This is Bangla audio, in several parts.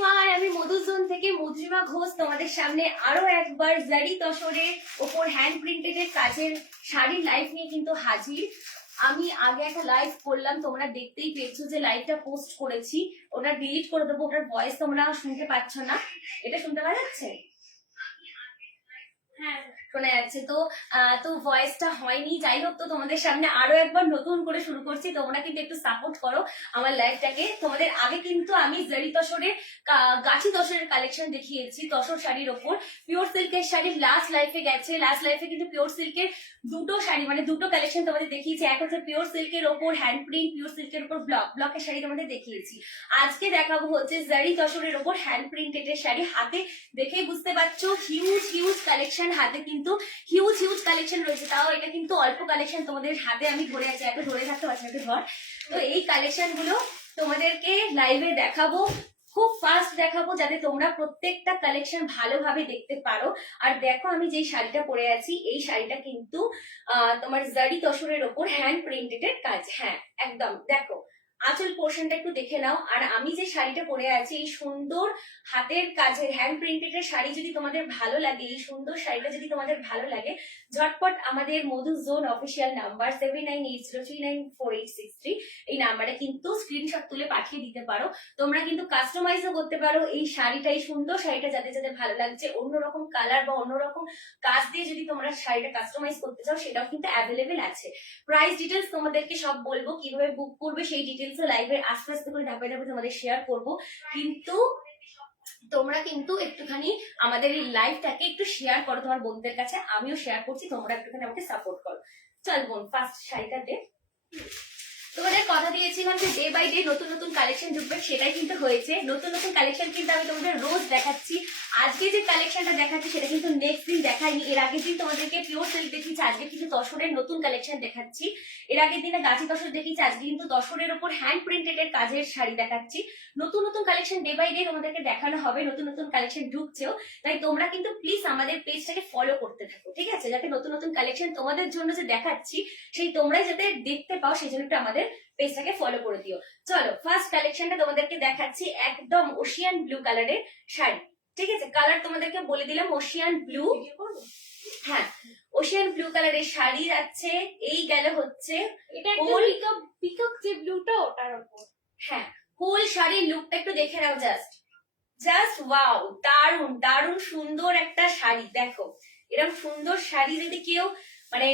এভরিওয়ান, আমি মধুজোন থেকে মধুরিমা ঘোষ তোমাদের সামনে আরো একবার জারি তসরের ওপর হ্যান্ড প্রিন্টেড এর কাজের শাড়ির লাইভ নিয়ে কিন্তু হাজির। আমি আগে একটা লাইভ করলাম, তোমরা দেখতেই পেয়েছো যে লাইভটা পোস্ট করেছি, ওটা ডিলিট করে দেবো, ওটার ভয়েস তোমরা শুনতে পাচ্ছ না। এটা শুনতে পাওয়া যাচ্ছে? হ্যাঁ শোনা যাচ্ছে। তো ভয়েসটা হয়নি, যাই হোক, তো তোমাদের সামনে আরো একবার নতুন করে শুরু করছি। তোমরা কিন্তু একটু সাপোর্ট করো আমার লাইফটাকে। তোমাদের আগে কিন্তু আমি জারি তসরের গাছি তসরের কালেকশন দেখিয়েছি, তসর শাড়ির ওপর পিওর সিল্কের শাড়ির লাস্ট লাইফে গেছে। লাস্ট লাইফে কিন্তু পিওর সিল্কের দুটো শাড়ি, মানে দুটো কালেকশন তোমাদের দেখিয়েছি। এক হচ্ছে পিওর সিল্কের ওপর হ্যান্ড প্রিন্ট, পিওর সিল্কের ওপর ব্লকের শাড়ি তোমাদের দেখিয়েছি। আজকে দেখাবো হচ্ছে জারি তসরের ওপর হ্যান্ড প্রিন্টেড এর শাড়ি। হাতে দেখেই বুঝতে পারছো হিউজ হিউজ কালেকশন, হাতে কিন্তু হিউজ হিউজ কালেকশন রয়েছে। তাও এটা কিন্তু অল্প কালেকশন, তোমাদের হাতে আমি ধরে আছি, একটু ধরে থাকতে পারছি, একটু ধর। তো এই কালেকশন গুলো তোমাদেরকে লাইভে দেখাবো, খুব ফাস্ট দেখাবো, যাতে তোমরা প্রত্যেকটা কালেকশন ভালোভাবে দেখতে পারো। আর দেখো আমি যে শাড়িটা পরে আছি, এই শাড়িটা কিন্তু তোমার জারি তসরের ওপর হ্যান্ড প্রিন্টেড এর কাজ। হ্যাঁ একদম, দেখো আঁচল পোর্শনটা একটু দেখে নাও। আর আমি যে শাড়িটা পরে আছি, এই সুন্দর হাতের কাজের হ্যান্ড প্রিন্টেড এর শাড়ি যদি তোমাদের ভালো লাগে, এই সুন্দর শাড়িটা যদি তোমাদের ভালো লাগে, ঝটপট আমাদের মধুজোন অফিসিয়াল নাম্বার 7980394863 এই নাম্বারে কিন্তু স্ক্রিনশট তুলে পাঠিয়ে দিতে পারো। তোমরা কিন্তু কাস্টমাইজও করতে পারো এই শাড়িটা, এই সুন্দর শাড়িটা যাদের যাদের ভালো লাগছে। অন্যরকম কালার বা অন্যরকম কাজ দিয়ে যদি তোমরা শাড়িটা কাস্টমাইজ করতে চাও, সেটাও কিন্তু অ্যাভেলেবেল আছে। প্রাইস ডিটেলস তোমাদেরকে সব বলবো, কিভাবে বুক করবে সেই ডিটেলস লাইভের আস্তে আস্তে করে ধাপে ধাপে তোমাদের শেয়ার করবো। কিন্তু তোমরা কিন্তু একটুখানি আমাদের এই লাইভটাকে একটু শেয়ার করো তোমার বন্ধুদের কাছে, আমিও শেয়ার করছি, তোমরা একটুখানি আমাকে সাপোর্ট করো। চল বোন, ফার্স্ট শাড়িটা দে। তোমাদের কথা দিয়েছিলাম যে ডে বাই ডে নতুন নতুন কালেকশন ঢুকবে, সেটাই কিন্তু হয়েছে। নতুন নতুন কালেকশন কিন্তু আমি তোমাদের রোজ দেখাচ্ছি। আজকে যে কালেকশনটা দেখাচ্ছি সেটা কিন্তু নেক্সট দিন দেখাইনি। এর আগের দিন তোমাদেরকে পিওর সিল্ক দেখিয়েছি, আজকে কিন্তু তসরের নতুন কালেকশন দেখাচ্ছি। এর আগের দিনে গাছি তসর দেখিয়েছি, আজকে কিন্তু তসরের ওপর হ্যান্ড প্রিন্টেড এর কাজের শাড়ি দেখাচ্ছি। নতুন নতুন কালেকশন ডে বাই ডে তোমাদেরকে দেখানো হবে, নতুন নতুন কালেকশন ঢুকছেও। তাই তোমরা কিন্তু প্লিজ আমাদের পেজটাকে ফলো করতে থাকো, ঠিক আছে? যাতে নতুন নতুন কালেকশন তোমাদের জন্য যে দেখাচ্ছি, সেই তোমরাই যাতে দেখতে পাও, সেই জন্য একটু আমাদের পেজটাকে ফলো করে দিও। চলো ফার্স্ট কালেকশনটা তোমাদেরকে দেখাচ্ছি, একদম ওশিয়ান ব্লু কালারের শাড়ি, ঠিক আছে? কালার তোমাদেরকে বলে দিলাম, ওশিয়ান ব্লু। হ্যাঁ, ওশিয়ান ব্লু কালারের শাড়ি যাচ্ছে। এই গেল হচ্ছে এটা পিকক যে ব্লুটা ওটার উপর। হ্যাঁ, ফুল শাড়ির লুকটা একটু দেখে নাও। জাস্ট ওয়াও, দারুন দারুন সুন্দর একটা শাড়ি। দেখো এরকম সুন্দর শাড়ি যদি কেউ মানে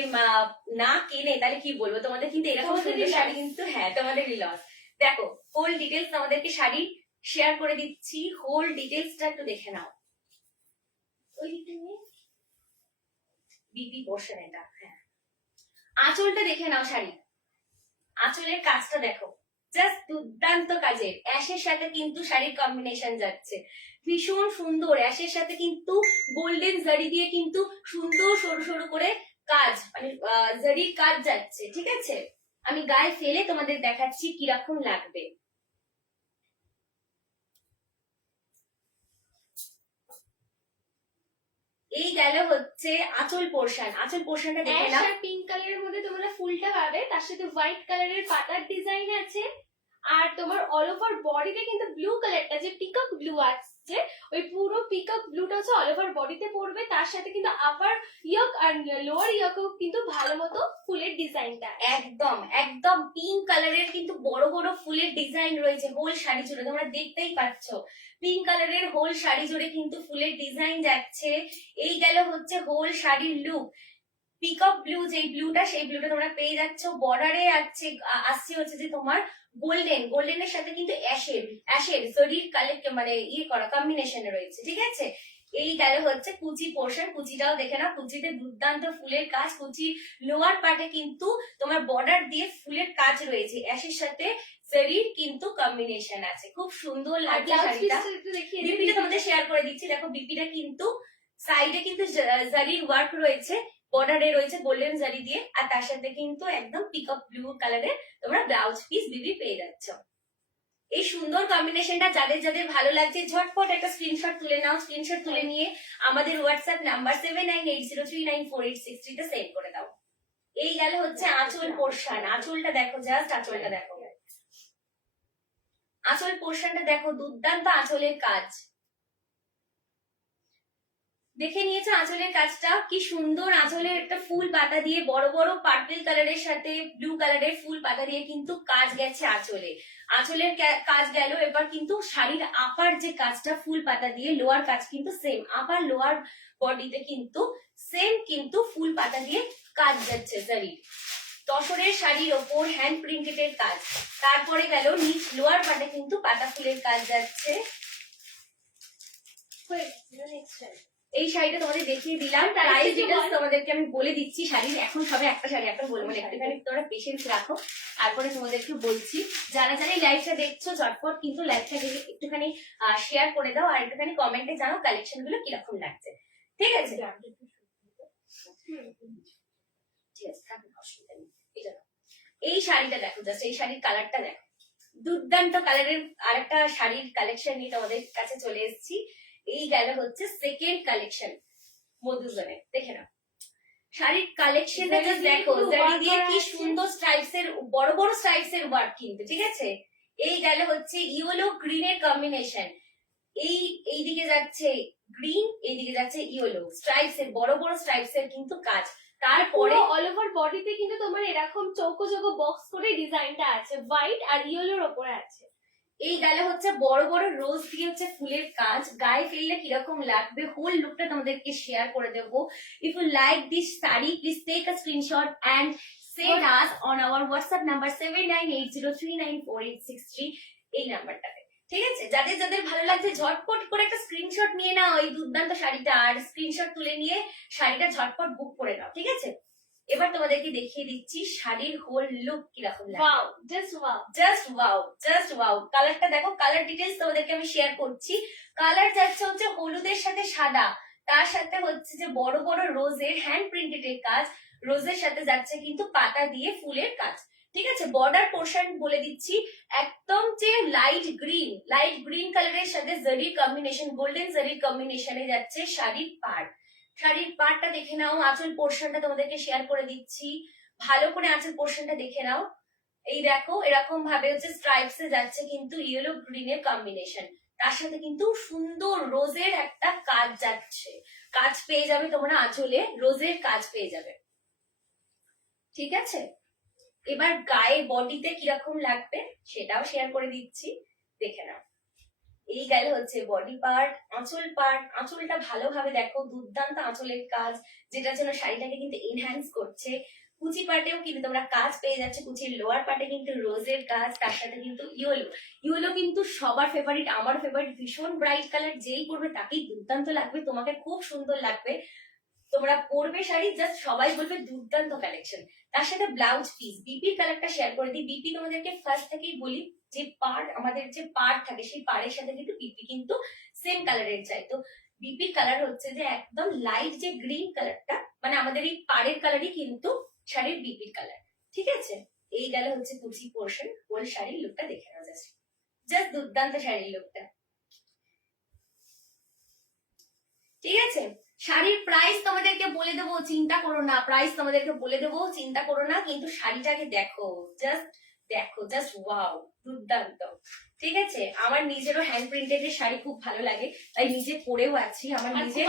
না কেনে, তাহলে কি বলবো তোমাদের, কিন্তু এরকম সুন্দর শাড়ি কিন্তু হ্যাঁ তোমাদেরই লস। দেখো হোল ডিটেলস আমাদেরকে শাড়ি শেয়ার করে দিচ্ছি, হোল ডিটেলসটা একটু দেখে নাও। ওই বিপি পোর্শন এটা। হ্যাঁ, আঁচলটা দেখে নাও, শাড়ি আঁচলের কাজটা দেখো, জাস্ট দুর্দান্ত কাজের। অ্যাশের সাথে কিন্তু শাড়ির কম্বিনেশন যাচ্ছে, ভীষণ সুন্দর। অ্যাশের সাথে কিন্তু গোল্ডেন জারি দিয়ে কিন্তু সুন্দর সরু সরু করে কাজ, মানে জারির কাজ যাচ্ছে, ঠিক আছে? আমি গায়ে ফেলে তোমাদের দেখাচ্ছি কিরকম লাগবে। এই গেল হচ্ছে আঁচল পোর্শন। আঁচল পোর্শনটা দেখে নাও, পিঙ্ক কালারের মধ্যে তোমরা ফুলটা পাবে, তার সাথে হোয়াইট কালারের পাতার ডিজাইন আছে। আর তোমার অল ওভার বডিতে কিন্তু ব্লু কালারটা যে পিকক ব্লু আসছে, ওই পুরো পিকক ব্লুটা হচ্ছে অল ওভার বডিতে পড়বে। তার সাথে কিন্তু আপার ইয়ক আর লোয়ার ইয়কেও কিন্তু ভালো মতো ফুলের ডিজাইনটা। একদম একদম পিঙ্ক কালারের কিন্তু বড় বড় ফুলের ডিজাইন রয়েছে হোল শাড়ি জুড়ে, তোমরা দেখতেই পাচ্ছ। পিঙ্ক কালারের হোল শাড়ি জুড়ে কিন্তু ফুলের ডিজাইন যাচ্ছে। এই গেল হচ্ছে হোল শাড়ির লুক। পিকক ব্লু যে ব্লুটা, সেই ব্লুটা তোমরা পেয়ে যাচ্ছ। বর্ডারে আসছে হচ্ছে যে তোমার গোল্ডেনের সাথে কিন্তু অ্যাশের জরির কালেক্ট মানে করা কম্বিনেশনে রয়েছে, ঠিক আছে? এই গেল হচ্ছে কুচি পোর্শন। কুচিটাও দেখে নাও, কুচিতে দুর্দান্ত ফুলের কাজ। কুচি লোয়ার পার্টে কিন্তু তোমার বর্ডার দিয়ে ফুলের কাজ রয়েছে, অ্যাশের সাথে জরির কিন্তু কম্বিনেশন আছে। খুব সুন্দর লাগছে শাড়িটা। বিপিটা তোমাদের শেয়ার করে দিচ্ছি, দেখো বিপিটা কিন্তু সাইডে কিন্তু জারির ওয়ার্ক রয়েছে, বর্ডারে রয়েছে গোল্ডেন জারি দিয়ে। আর তার সাথে কিন্তু একদম পিকক ব্লু কালারের তোমরা ব্লাউজ পিস বিবি পেয়ে যাচ্ছ। এই সুন্দর কম্বিনেশনটা যাদের যাদের ভালো লাগছে, ঝটপট একটা স্ক্রিনশট তুলে নাও। স্ক্রিনশট তুলে নিয়ে আমাদের হোয়াটসঅ্যাপ নাম্বার 7980394863 তে সেন্ড করে দাও। এই গেল হচ্ছে আঁচল পোর্শন। আঁচলটা দেখো, জাস্ট আঁচলটা দেখো। আঁচল পোর্শনটা দেখো, দুর্দান্ত আঁচলের কাজ। দেখে নিয়েছো আঁচলের কাজটা কি সুন্দর, আঁচলের একটা ফুল পাতা দিয়ে বড় বড় পার্পল কালারের সাথে ব্লু কালারের ফুল পাতা দিয়ে কিন্তু কাজ গেছে আঁচলে। আঁচলের কাজ গেল, এবার কিন্তু শাড়ির আপার যে কাজটা ফুল পাতা দিয়ে লোয়ার কাজ কিন্তু সেম, আপার লোয়ার বডিতে কিন্তু সেম কিন্তু ফুল পাতা দিয়ে কাজ যাচ্ছে শাড়ির। তসরের শাড়ির ওপর হ্যান্ড প্রিন্টেড এর কাজ। তারপরে গেল নিচ লোয়ার পাটে কিন্তু পাতা ফুলের কাজ যাচ্ছে। এই শাড়িটা তোমাদের দেখিয়ে দিলাম, প্রাইস ডিটেইলস তোমাদেরকে আমি বলে দিচ্ছি। শাড়ির এখন সবে একটা শাড়ি একটা বলবো, মানে একটুখানি তোমরা পেশেন্স রাখো, তারপরে তোমাদেরকে বলছি। যারা যারা এই লাইভটা দেখছো ঝটপট কিন্তু লাইভটা একটুখানি শেয়ার করে দাও, আর একটুখানি কমেন্টে জানাও কালেকশন গুলো কিরকম লাগছে, ঠিক আছে? ঠিক আছে, থাকুন, অসুবিধা নেই। এটা নাও। এই শাড়িটা দেখো, জাস্ট এই শাড়ির কালারটা দেখো, দুর্দান্ত কালারের আরেকটা শাড়ির কালেকশন নিয়ে তোমাদের কাছে চলে এসেছি। এই গেল হচ্ছে সেকেন্ড কালেকশন মধুজনে, দেখে নাও শাড়ির কালেকশনটা জাস্ট দেখো, জারি দিয়ে কি সুন্দর স্ট্রাইপস এর বড় বড় স্ট্রাইপস এর ওয়ার্ক কিন্তু, ঠিক আছে? এই গেল হচ্ছে ইয়েলো গ্রিনের কম্বিনেশন, এইদিকে যাচ্ছে গ্রিন, এইদিকে যাচ্ছে ইয়েলো স্ট্রাইপস এর বড় বড় স্ট্রাইপস এর কিন্তু কাজ। তারপরে অল ওভার বডিতে কিন্তু তোমার এরকম চৌকো চৌকো বক্স করে ডিজাইনটা আছে, হোয়াইট আর ইয়েলোর ওপরে আছে। এই গেলে হচ্ছে বড় বড় রোজ দিয়ে হচ্ছে ফুলের কাজ, গায়ে ফেললে কিরকম লাগবে হোল লুকটা তোমাদেরকে শেয়ার করে দেবো। If you like this sari please take a screenshot and send us on our WhatsApp number 7980394863, এই নাম্বারটাতে, ঠিক আছে? যাদের যাদের ভালো লাগছে ঝটপট করে একটা স্ক্রিনশট নিয়ে নাও এই দুর্দান্ত শাড়িটা, আর স্ক্রিনশট তুলে নিয়ে শাড়িটা ঝটপট বুক করে নাও, ঠিক আছে? এবার তোমাদেরকে দেখিয়ে দিচ্ছি শাড়ির হোল লুক কিরকম লাগে। Wow, just wow, just wow, just wow. কালারটা দেখো, কালার ডিটেইলস তোমাদেরকে আমি শেয়ার করছি। কালার যাচ্ছে হচ্ছে হলুদের সাথে সাদা, তার সাথে হচ্ছে যে বড় বড় রোজের হ্যান্ড প্রিন্টেড এর কাজ, রোজের সাথে যাচ্ছে কিন্তু পাতা দিয়ে ফুলের কাজ, ঠিক আছে? বর্ডার পোর্শন বলে দিচ্ছি, একদম যে লাইট গ্রিন কালারের সাথে জারির কম্বিনেশন, গোল্ডেন জারির কম্বিনেশনে যাচ্ছে শাড়ির পাড়। শাড়ির পাড়টা দেখে নাও, আঁচল পোর্শনটা তোমাদেরকে শেয়ার করে দিচ্ছি, ভালো করে আঁচল পোর্শনটা দেখে নাও। এই দেখো এরকম ভাবে হচ্ছে স্ট্রাইপস এ যাচ্ছে কিন্তু ইয়েলো গ্রিনের কম্বিনেশন, তার সাথে কিন্তু সুন্দর রোজের একটা কাজ যাচ্ছে, কাজ পেয়ে যাবে তোমরা আঁচলে, রোজের কাজ পেয়ে যাবে, ঠিক আছে? এবার গায়ে বডিতে কিরকম লাগবে সেটাও শেয়ার করে দিচ্ছি, দেখে নাও। এই গেল হচ্ছে বডি পার্ট, আঁচলটা ভালোভাবে দেখো, দুর্দান্ত আঁচলের কাজ, যেটার জন্য শাড়িটাকে কিন্তু এনহ্যান্স করছে। কুচি পার্টেও কিন্তু তোমরা কাজ পেয়ে যাচ্ছে, কুচির লোয়ার পার্টে কিন্তু রোজের কাজ, তার সাথে কিন্তু ইয়েলো কিন্তু সবার ফেভারিট, আমার ফেভারিট, ভীষণ ব্রাইট কালার, যেই পরবে তাকেই দুর্দান্ত লাগবে, তোমাকে খুব সুন্দর লাগবে। তোমরা পরবে শাড়ি জাস্ট সবাই বলবে দুর্দান্ত কালেকশন। তার সাথে ব্লাউজ পিস, বিপির কালারটা শেয়ার করে দিই। বিপি তোমাদেরকে ফার্স্ট থেকেই বলি যে পাড়, আমাদের যে পাড় থাকে সেই পাড়ের সাথে কিন্তু বিপি কিন্তু সেম কালারের চাই। তো বিপির কালার হচ্ছে যে একদম লাইট যে গ্রিন কালারটা, মানে আমাদের এই পাড়ের কালারই কিন্তু শাড়ির বিপির কালার, ঠিক আছে? এই গেল হচ্ছে কুচি পোর্শন, হোল শাড়ির লুকটা দেখে নাও, জাস্ট জাস্ট দুর্দান্ত শাড়ির লুকটা, ঠিক আছে? শাড়ির প্রাইস তোমাদেরকে বলে দেবো, চিন্তা করো না, প্রাইস তোমাদেরকে বলে দেবো, চিন্তা করো না, কিন্তু শাড়িটাকে দেখো, জাস্ট দেখো, জাস্ট ওয়াও, দুর্দান্ত, ঠিক আছে? আমার নিজেরও হ্যান্ড প্রিন্টেড এর শাড়ি খুব ভালো লাগে, তাই নিজে পরেও আছি। আমার নিজের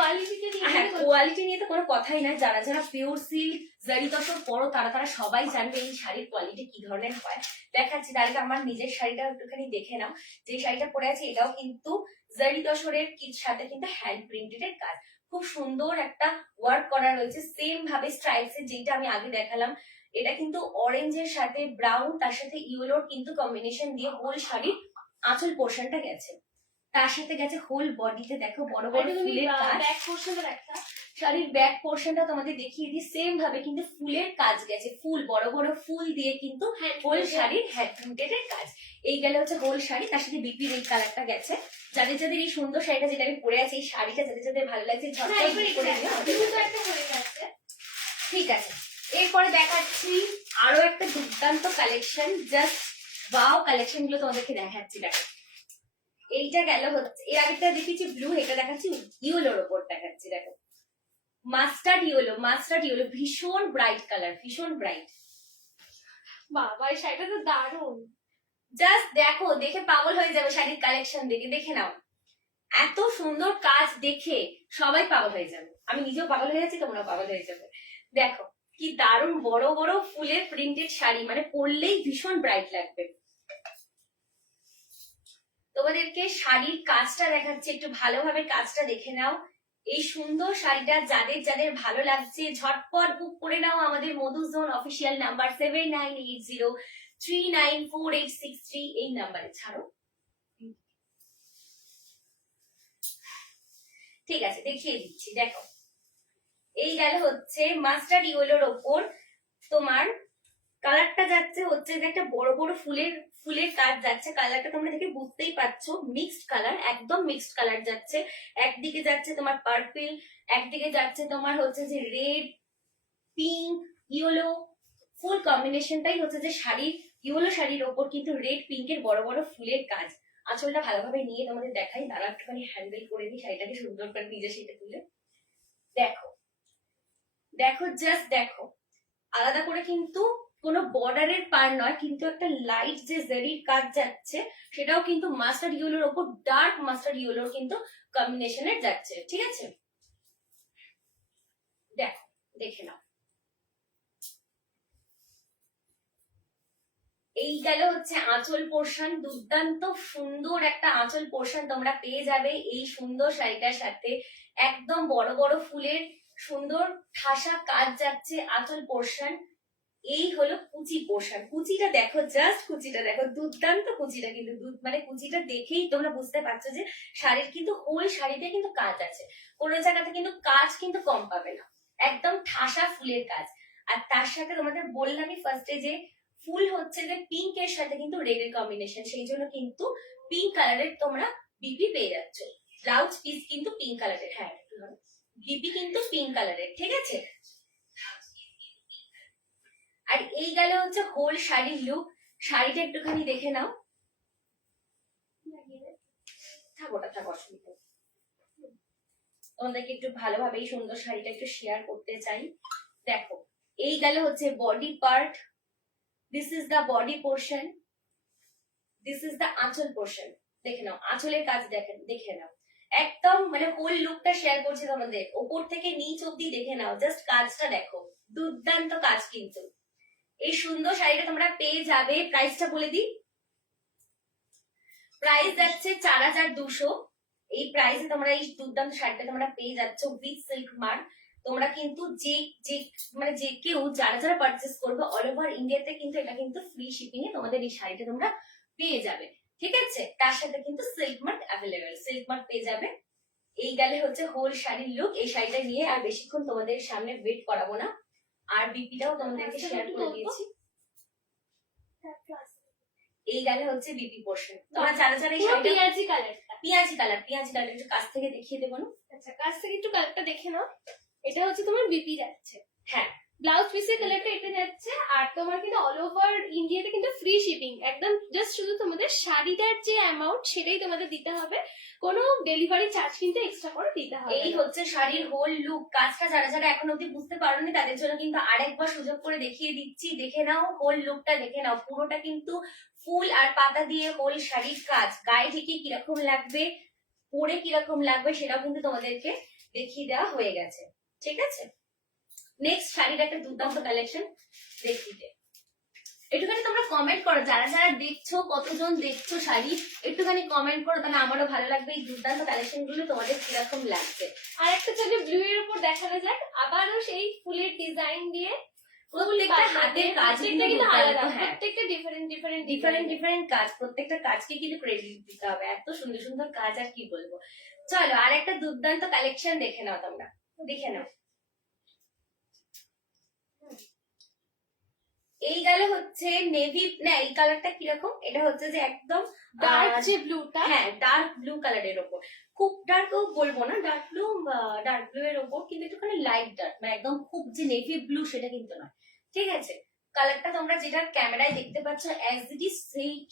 কোয়ালিটি নিয়ে তো কোনো কথাই না, যারা যারা পিওর সিল্ক জারি তসর পরো তারা সবাই জানবে এই শাড়ির কোয়ালিটি কি ধরনের হয়। দেখাচ্ছি, তার আগে আমার নিজের শাড়িটা একটুখানি দেখে নাও। যে শাড়িটা পরে আছে এটাও কিন্তু জারি তসরের সাথে কিন্তু হ্যান্ড প্রিন্টেড এর কাজ, খুব সুন্দর একটা ওয়ার্ক করা রয়েছে, সেম ভাবে স্ট্রাইপস এর, যেটা আমি আগে দেখালাম। এটা কিন্তু অরেঞ্জের সাথে ব্রাউন, তার সাথে ইয়েলোর কিন্তু কম্বিনেশন দিয়ে হোল শাড়ির আঁচল পোর্শনটা গেছে, তার সাথে গেছে হোল বডিতে দেখো বড় বড় ফুলের কাজ। শাড়ির ব্যাক পোর্শনটা তোমাদের দেখিয়ে দিই, সেম ভাবে কিন্তু ফুলের কাজ গেছে, ফুল বড় বড় ফুল দিয়ে কিন্তু হোল শাড়ির হ্যান্ড প্রিন্টেড এর কাজ। এই গেলে হচ্ছে হোল শাড়ি, তার সাথে বিপির এই কালারটা গেছে। যাদের যাদের এই সুন্দর শাড়িটা যেটা আমি পরে আছি, এই শাড়িটা যাদের যাদের ভালো লাগছে ঝটপট করে নিও, ঠিক আছে? এরপরে দেখাচ্ছি আরো একটা দুর্দান্ত কালেকশন, জাস্ট ওয়াও কালেকশন গুলো তোমাদেরকে দেখাচ্ছি। দেখো এইটা গেল হচ্ছে, এর আগেটা দেখিয়েছি ব্লু, এটা দেখাচ্ছি ইয়েলোর ওপর দেখাচ্ছি। দেখো মাস্টার্ড ইয়েলো, ভীষণ ব্রাইট কালার, ভীষণ ব্রাইট। বাবা এই শাড়িটা তো দারুণ, জাস্ট দেখো, দেখে পাগল হয়ে যাবে শাড়ির কালেকশন দেখে। দেখে নাও, এত সুন্দর কাজ দেখে সবাই পাগল হয়ে যাবে। আমি নিজেও পাগল হয়ে যাচ্ছি, তোমরাও পাগল হয়ে যাবে। দেখো কি দারুণ বড় বড় ফুলের প্রিন্টেড শাড়ি, মানে পরলেই ভীষণ ব্রাইট লাগবে। তোমাদেরকে শাড়ির কাজটা দেখাচ্ছে, একটু ভালোভাবে কাজটা দেখে নাও। এই সুন্দর শাড়িটা যাদের যাদের ভালো লাগছে ঝটপট বুক করে নাও আমাদের মধুজোন অফিসিয়াল নাম্বার 7980394863 এই নাম্বারে। ছাড়ো, ঠিক আছে, দেখিয়ে দিচ্ছি। দেখো, এই গেল হচ্ছে মাস্টার্ড ইয়েলোর ওপর তোমার কালারটা যাচ্ছে হচ্ছে যে একটা বড় বড় ফুলের ফুলের কাজ যাচ্ছে। কালারটা তোমরা দেখে বুঝতেই পারছো, মিক্সড কালার, একদম মিক্সড কালার যাচ্ছে। একদিকে যাচ্ছে তোমার পার্পল, একদিকে যাচ্ছে তোমার হচ্ছে যে রেড, পিঙ্ক, ইয়েলো, ফুল কম্বিনেশনটাই হচ্ছে যে শাড়ির, ইয়েলো শাড়ির ওপর কিন্তু রেড পিঙ্কের বড় বড় ফুলের কাজ। আঁচলটা ভালোভাবে নিয়ে তোমাদের দেখাই, তারা একটুখানি হ্যান্ডেল করে দিই শাড়িটাকে সুন্দর করে নিজে সেটা তুলে। দেখো দেখো, জাস্ট দেখো, আলাদা করে কিন্তু কোনো বর্ডারের পার নয়, কিন্তু একটা লাইট যে জেরির কাজ যাচ্ছে সেটাও কিন্তু মাস্টার্ড ইয়েলোর ওপর ডার্ক মাস্টার্ড ইয়েলোর কিন্তু কম্বিনেশনের যাচ্ছে। ঠিক আছে, দেখো, দেখে নাও। এই গেল হচ্ছে আঁচল পোর্শন, দুর্দান্ত সুন্দর একটা আঁচল পোর্শন তোমরা পেয়ে যাবে এই সুন্দর শাড়িটার সাথে। একদম বড় বড় ফুলের সুন্দর ঠাসা কাজ যাচ্ছে আঁচল পোর্শন। এই হলো কুচি পোর্শন। কুচিটা দেখো, জাস্ট কুচিটা দেখো, দুর্দান্ত কুচিটা কিন্তু, মানে কুচিটা দেখেই তোমরা বুঝতে পারছো যে শাড়ির কিন্তু হোল শাড়িতে কিন্তু কাজ আছে, কোনো জায়গাতে কিন্তু কাজ কিন্তু কম পাবে না, একদম ঠাসা ফুলের কাজ। আর তার সাথে তোমাদের বললামই ফার্স্টে যে ফুল হচ্ছে যে পিঙ্ক এর সাথে কিন্তু রেড এর কম্বিনেশন, সেই জন্য কিন্তু পিঙ্ক কালারের তোমরা বিপি পেয়ে যাচ্ছ। ব্লাউজ পিস কিন্তু পিঙ্ক কালারের, হ্যাঁ বিপি কিন্তু পিঙ্ক কালারের। ঠিক আছে, আর এই গেল হচ্ছে হোল শাড়ির লুক। শাড়িটা একটুখানি দেখে নাও, থাকোটা থাক, অসুবিধা নেই। তোমাদেরকে একটু ভালোভাবে এই সুন্দর শাড়িটা একটু শেয়ার করতে চাই। দেখো, এই গেল হচ্ছে body part, this is the body portion, this is the aanchal portion. দেখে নাও আঁচলের কাজ, দেখেন, দেখে নাও একদম, মানে হোল লুকটা শেয়ার করছি তোমাদের, ওপর থেকে নিচ অব্দি দেখে নাও, জাস্ট কাজটা দেখো, দুর্দান্ত কাজ কিন্তু। এই সুন্দর শাড়িটা তোমরা পেয়ে যাবে, প্রাইসটা বলে দিই, প্রাইস যাচ্ছে 4200। এই প্রাইসে তোমরা এই দুর্দান্ত শাড়িটা তোমরা পেয়ে যাচ্ছ উইথ সিল্ক মার্ক। তোমরা কিন্তু যে যে মানে যে কেউ যারা যারা পারচেস করবে অল ওভার ইন্ডিয়াতে কিন্তু এটা কিন্তু ফ্রি শিপিং এ তোমাদের এই শাড়িটা তোমরা পেয়ে যাবে। ঠিক আছে, তার সাথে কিন্তু silk mark available, silk mark পেয়ে যাবে। এই গেলে হচ্ছে হোল শাড়ির লুক। এই শাড়িটা নিয়ে আর বেশিক্ষণ তোমাদের সামনে ওয়েট করাবো না, আর বিপিটাও তোমাদেরকে শেয়ার করে দিয়েছি। এই গেলে হচ্ছে বিপি পোর্শন। তোমরা যারা যারা এই শাড়িটা, পিয়াজি কালারটা, পিঁয়াজি কালার, পিঁয়াজি কালার একটু কাছ থেকে দেখিয়ে দেবো না? আচ্ছা কাছ থেকে একটু কালারটা দেখে নাও। এটা হচ্ছে তোমার বিপি যাচ্ছে, হ্যাঁ ব্লাউজ পিসের কালারটা এটা যাচ্ছে। আর তোমার কিন্তু অল ওভার ইন্ডিয়াতে কিন্তু ফ্রি শিপিং, একদম জাস্ট শুধু তোমাদের শাড়িটার যে অ্যামাউন্ট সেটাই তোমাদের দিতে হবে, কোনো ডেলিভারি চার্জ কিন্তু এক্সট্রা করে দিতে হবে। এই হচ্ছে শাড়ির হোল লুক। কাজটা যারা যারা এখন অব্দি বুঝতে পারোনি তাদের জন্য কিন্তু আরেকবার সুযোগ করে দেখিয়ে দিচ্ছি, দেখে নাও হোল লুকটা, দেখে নাও পুরোটা কিন্তু ফুল আর পাতা দিয়ে হোল শাড়ির কাজ। গায়ে ঠিকই কিরকম লাগবে, পরে কিরকম লাগবে সেটাও কিন্তু তোমাদেরকে দেখিয়ে দেওয়া হয়ে গেছে। ঠিক আছে, নেক্সট শাড়ির একটা দুর্দান্ত কালেকশন দেখিয়ে, একটুখানি তোমরা কমেন্ট করো যারা যারা দেখছো, কতজন দেখছো শাড়ি, একটুখানি কমেন্ট করো, তাহলে আমারও ভালো লাগবে এই দুর্দান্ত কালেকশন গুলো তোমাদের কিরকম লাগছে। আর একটা যদি ব্লু এর উপর দেখানো যাক, আবারও সেই ফুলের ডিজাইন দিয়ে, প্রত্যেকটা হাতের কাজ কিন্তু আলাদা, হ্যাঁ, প্রত্যেকটা ডিফারেন্ট ডিফারেন্ট ডিফারেন্ট ডিফারেন্ট কাজ, প্রত্যেকটা কাজকে কিন্তু ক্রেডিট দিতে হবে, এত সুন্দর সুন্দর কাজ আর কি বলবো। চলো আর একটা দুর্দান্ত কালেকশন দেখে নাও, তোমরা দেখে নাও। এই গেল হচ্ছে নেভি, না এই কালারটা কিরকম, এটা হচ্ছে যে একদম ডার্ক যে ব্লুটা, হ্যাঁ ডার্ক ব্লু কালারের ওপর, খুব ডার্কও বলবো না, ডার্ক ব্লু এর ওপর কিন্তু একটুখানি লাইট ডার্ক, মানে একদম খুব যে নেভি ব্লু সেটা কিন্তু নয়। ঠিক আছে, কালারটা তোমরা যেটা ক্যামেরায় দেখতে পাচ্ছ অ্যাজ ইট ইজ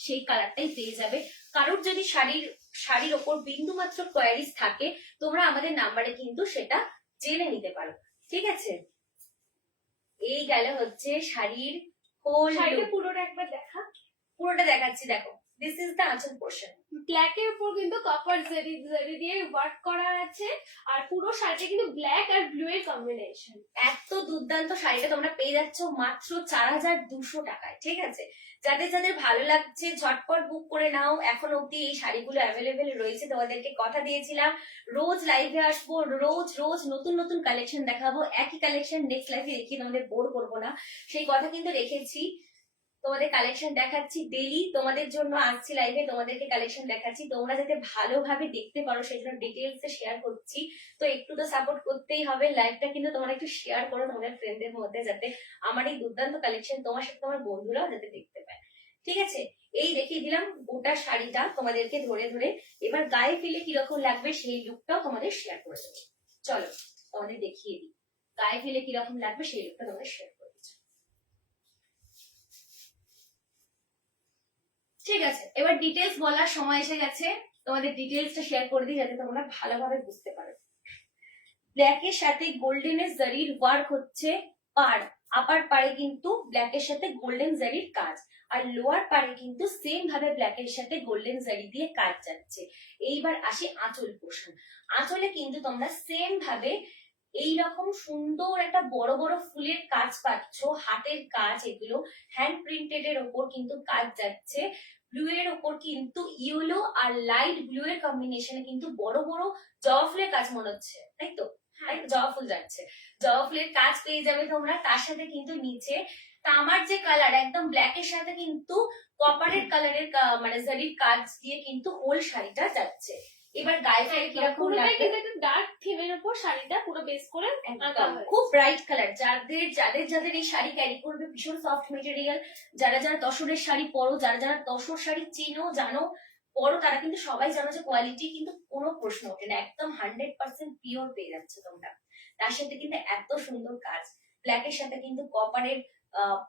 সেই কালারটাই পেয়ে যাবে। কারোর যদি শাড়ির ওপর বিন্দু মাত্র কোয়ারিজ থাকে তোমরা আমাদের নাম্বারে কিন্তু সেটা জেনে নিতে পারো। ঠিক আছে, এই গেল হচ্ছে শাড়ির হোল শাড়িটা পুরোটা একবার দেখা। পুরোটা দেখাচ্ছি, দেখো দিস ইজ দ্য আঁচল পোর্শন। ব্ল্যাক এর উপর কিন্তু কপার জরি জরি দিয়ে ওয়ার্ক করা আছে, আর পুরো শাড়িটা কিন্তু ব্ল্যাক আর ব্লু এর কম্বিনেশন। এত দুর্দান্ত শাড়িটা তোমরা পেয়ে যাচ্ছ মাত্র 4200 টাকায়, ঠিক আছে? যাদের যাদের ভালো লাগছে ঝটপট বুক করে নাও। এখন অব্দি এই শাড়িগুলো অ্যাভেলেবেল রয়েছে, তোমাদেরকে কথা দিয়েছিলাম রোজ লাইভে আসবো, রোজ রোজ নতুন নতুন কালেকশন দেখাবো, একই কালেকশন নেক্সট লাইভে দেখিয়ে তোমাদের বোর করবো না, সেই কথা কিন্তু রেখেছি। তোমাদের কালেকশন দেখাচ্ছি ডেইলি, তোমাদের জন্য আসছি লাইভে, তোমাদেরকে কালেকশন দেখাচ্ছি, তোমরা যাতে ভালোভাবে দেখতে পারো সেই জন্য ডিটেলস এ শেয়ার করছি। তো একটু তো সাপোর্ট করতেই হবে, লাইভটা কিন্তু তোমরা একটু শেয়ার করো তোমাদের ফ্রেন্ডদের মধ্যে, যাতে আমার এই দুর্দান্ত কালেকশন তোমার সাথে তোমার বন্ধুরাও যাতে দেখতে পায়, ঠিক আছে? এই দেখিয়ে দিলাম গোটা শাড়িটা তোমাদেরকে ধরে ধরে, এবার গায়ে ফেলে কিরকম লাগবে সেই লুকটাও তোমাদের শেয়ার করে দেবো। চলো তোমাদের দেখিয়ে দিই গায়ে ফেলে কিরকম লাগবে সেই লুকটা তোমাদের শেয়ার করে দিচ্ছি। ঠিক আছে, এবার ডিটেলস বলার সময় এসে গেছে, তোমাদের ডিটেলসটা শেয়ার করে দিই যাতে তোমরা ভালোভাবে বুঝতে পারো। ব্ল্যাকের সাথে গোল্ডেনের জারির ওয়ার্ক হচ্ছে পাড়, আপার পাড়ে কিন্তু ব্ল্যাকের সাথে গোল্ডেন জারির কাজ, আর লোয়ার পাড়ে কিন্তু সেম ভাবে ব্ল্যাকের সাথে গোল্ডেন জারি দিয়ে কাজ যাচ্ছে। এইবার আসি আঁচল পোর্শন। আঁচলে কিন্তু তোমরা সেম ভাবে এইরকম সুন্দর একটা বড় বড় ফুলের কাজ পাচ্ছ, হাতের কাজ, এগুলো হ্যান্ড প্রিন্টেড এর ওপর কিন্তু কাজ যাচ্ছে। ব্লু এর ওপর কিন্তু ইয়েলো আর লাইট ব্লু এর কম্বিনেশনে কিন্তু বড় বড় জবা ফুলের কাজ মনে হচ্ছে, তাই তো? জবা ফুল যাচ্ছে, জবা ফুলের কাজ পেয়ে যাবে তোমরা। তার সাথে কিন্তু নিচে তামার যে কালার, একদম ব্ল্যাক এর সাথে কিন্তু কপারের কালারের মানে জারির কাজ দিয়ে কিন্তু হোল শাড়িটা যাচ্ছে। এবার গায়ে ফেলে কিরকম পুরোটাই লাগবে? কিন্তু একটা ডার্ক থিমের উপর শাড়িটা পুরো বেস করে আঁকা একদম হয়েছে। খুব ব্রাইট কালার। যাদের যাদের যাদের এই শাড়ি ক্যারি করবে, ভীষণ সফট মেটেরিয়াল, যারা যারা তসরের শাড়ি পরো, যারা যারা তসর শাড়ি চেনো জানো পরো, তারা কিন্তু সবাই জানো যে কোয়ালিটি কিন্তু কোনো প্রশ্ন ওঠে না, একদম 100% পিওর পেয়ে যাচ্ছে তোমরা। তার সাথে কিন্তু এত সুন্দর কাজ, ব্ল্যাকের সাথে কিন্তু কপারের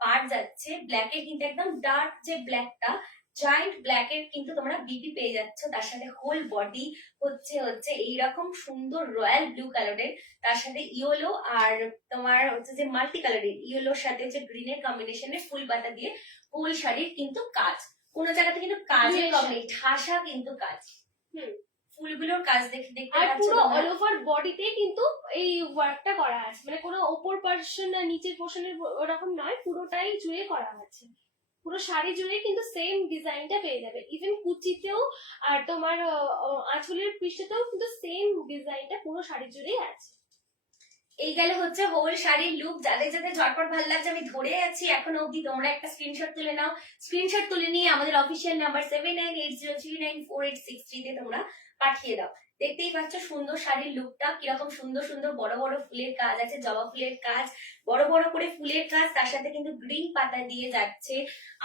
পার যাচ্ছে, ব্ল্যাকের কিন্তু একদম ডার্ক যে ব্ল্যাকটা জায়েন্ট ব্ল্যাক এর কিন্তু তোমরা বিপি পেয়ে যাচ্ছ। তার সাথে হোল বডি হচ্ছে এইরকম সুন্দর রয়্যাল ব্লু কালারের, তার সাথে ইয়েলো আর তোমার হচ্ছে যে মাল্টি কালারের, ইয়েলোর সাথে হচ্ছে গ্রিনের কম্বিনেশনে ফুল পাতা দিয়ে ফুল শাড়ির কিন্তু কাজ, কোনো জায়গাতে কিন্তু কাজের কম নেই, ঠাসা কিন্তু কাজ। ফুলগুলোর কাজ দেখতে আর পাচ্ছ পুরো তোমরা। অল ওভার বডিতে কিন্তু এই ওয়ার্কটা করা আছে, মানে কোনো ওপর পোরশন না নিচের পোরশনের ওরকম নয়, পুরোটাই জুড়ে করা আছে। পুরো শাড়ি জুড়ে কিন্তু সেম ডিজাইনটা পেয়ে যাবে, ইভেন কুচিতেও আর তোমার আঁচলের পৃষ্ঠতেও কিন্তু সেম ডিজাইনটা পুরো শাড়ি জুড়েই আছে। এই গেল হচ্ছে হোল শাড়ির লুক। যাদের যাদের ঝটপট ভালো লাগছে, আমি ধরে আছি এখনো অব্দি, তোমরা একটা স্ক্রিনশট তুলে নাও। স্ক্রিনশট তুলে নিয়ে আমাদের অফিসিয়াল নাম্বার 7980394863 তে তোমরা পাঠিয়ে দাও। দেখতেই পাচ্ছ সুন্দর শাড়ির লুকটা কিরকম সুন্দর সুন্দর বড় বড় ফুলের কাজ আছে, জবা ফুলের কাজ, বড় বড় করে ফুলের কাজ, তার সাথে কিন্তু গ্রিন পাতা দিয়ে যাচ্ছে,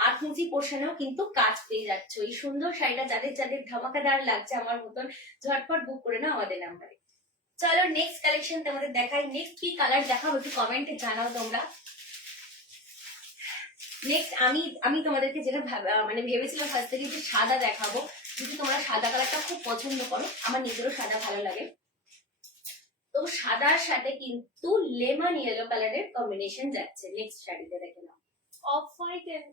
আর কুচি পোর্শনেও কিন্তু কাজ পেয়ে যাচ্ছে। এই সুন্দর শাড়িটা যাদের যাদের ধামাকাদার লাগছে আমার মতন, ঝটপট বুক করে নাও আমাদের নাম্বারে। চলো নেক্সট কালেকশন তোমাদের দেখাই। নেক্সট কি কালার দেখাবো একটু কমেন্টে জানাও তোমরা। নেক্সট আমি তোমাদেরকে যেটা মানে ভেবেছিলাম ফার্স্ট থেকে যে সাদা দেখাবো, যদি তোমরা সাদা কালারটা খুব পছন্দ করো, আমার নিজেরও সাদা ভালো লাগে, তো সাদার সাথে কিন্তু লেমন ইয়েলো কালারের কম্বিনেশন যাচ্ছে নেক্সট শাড়িতে, দেখে নাও। অফ হোয়াইট এন্ড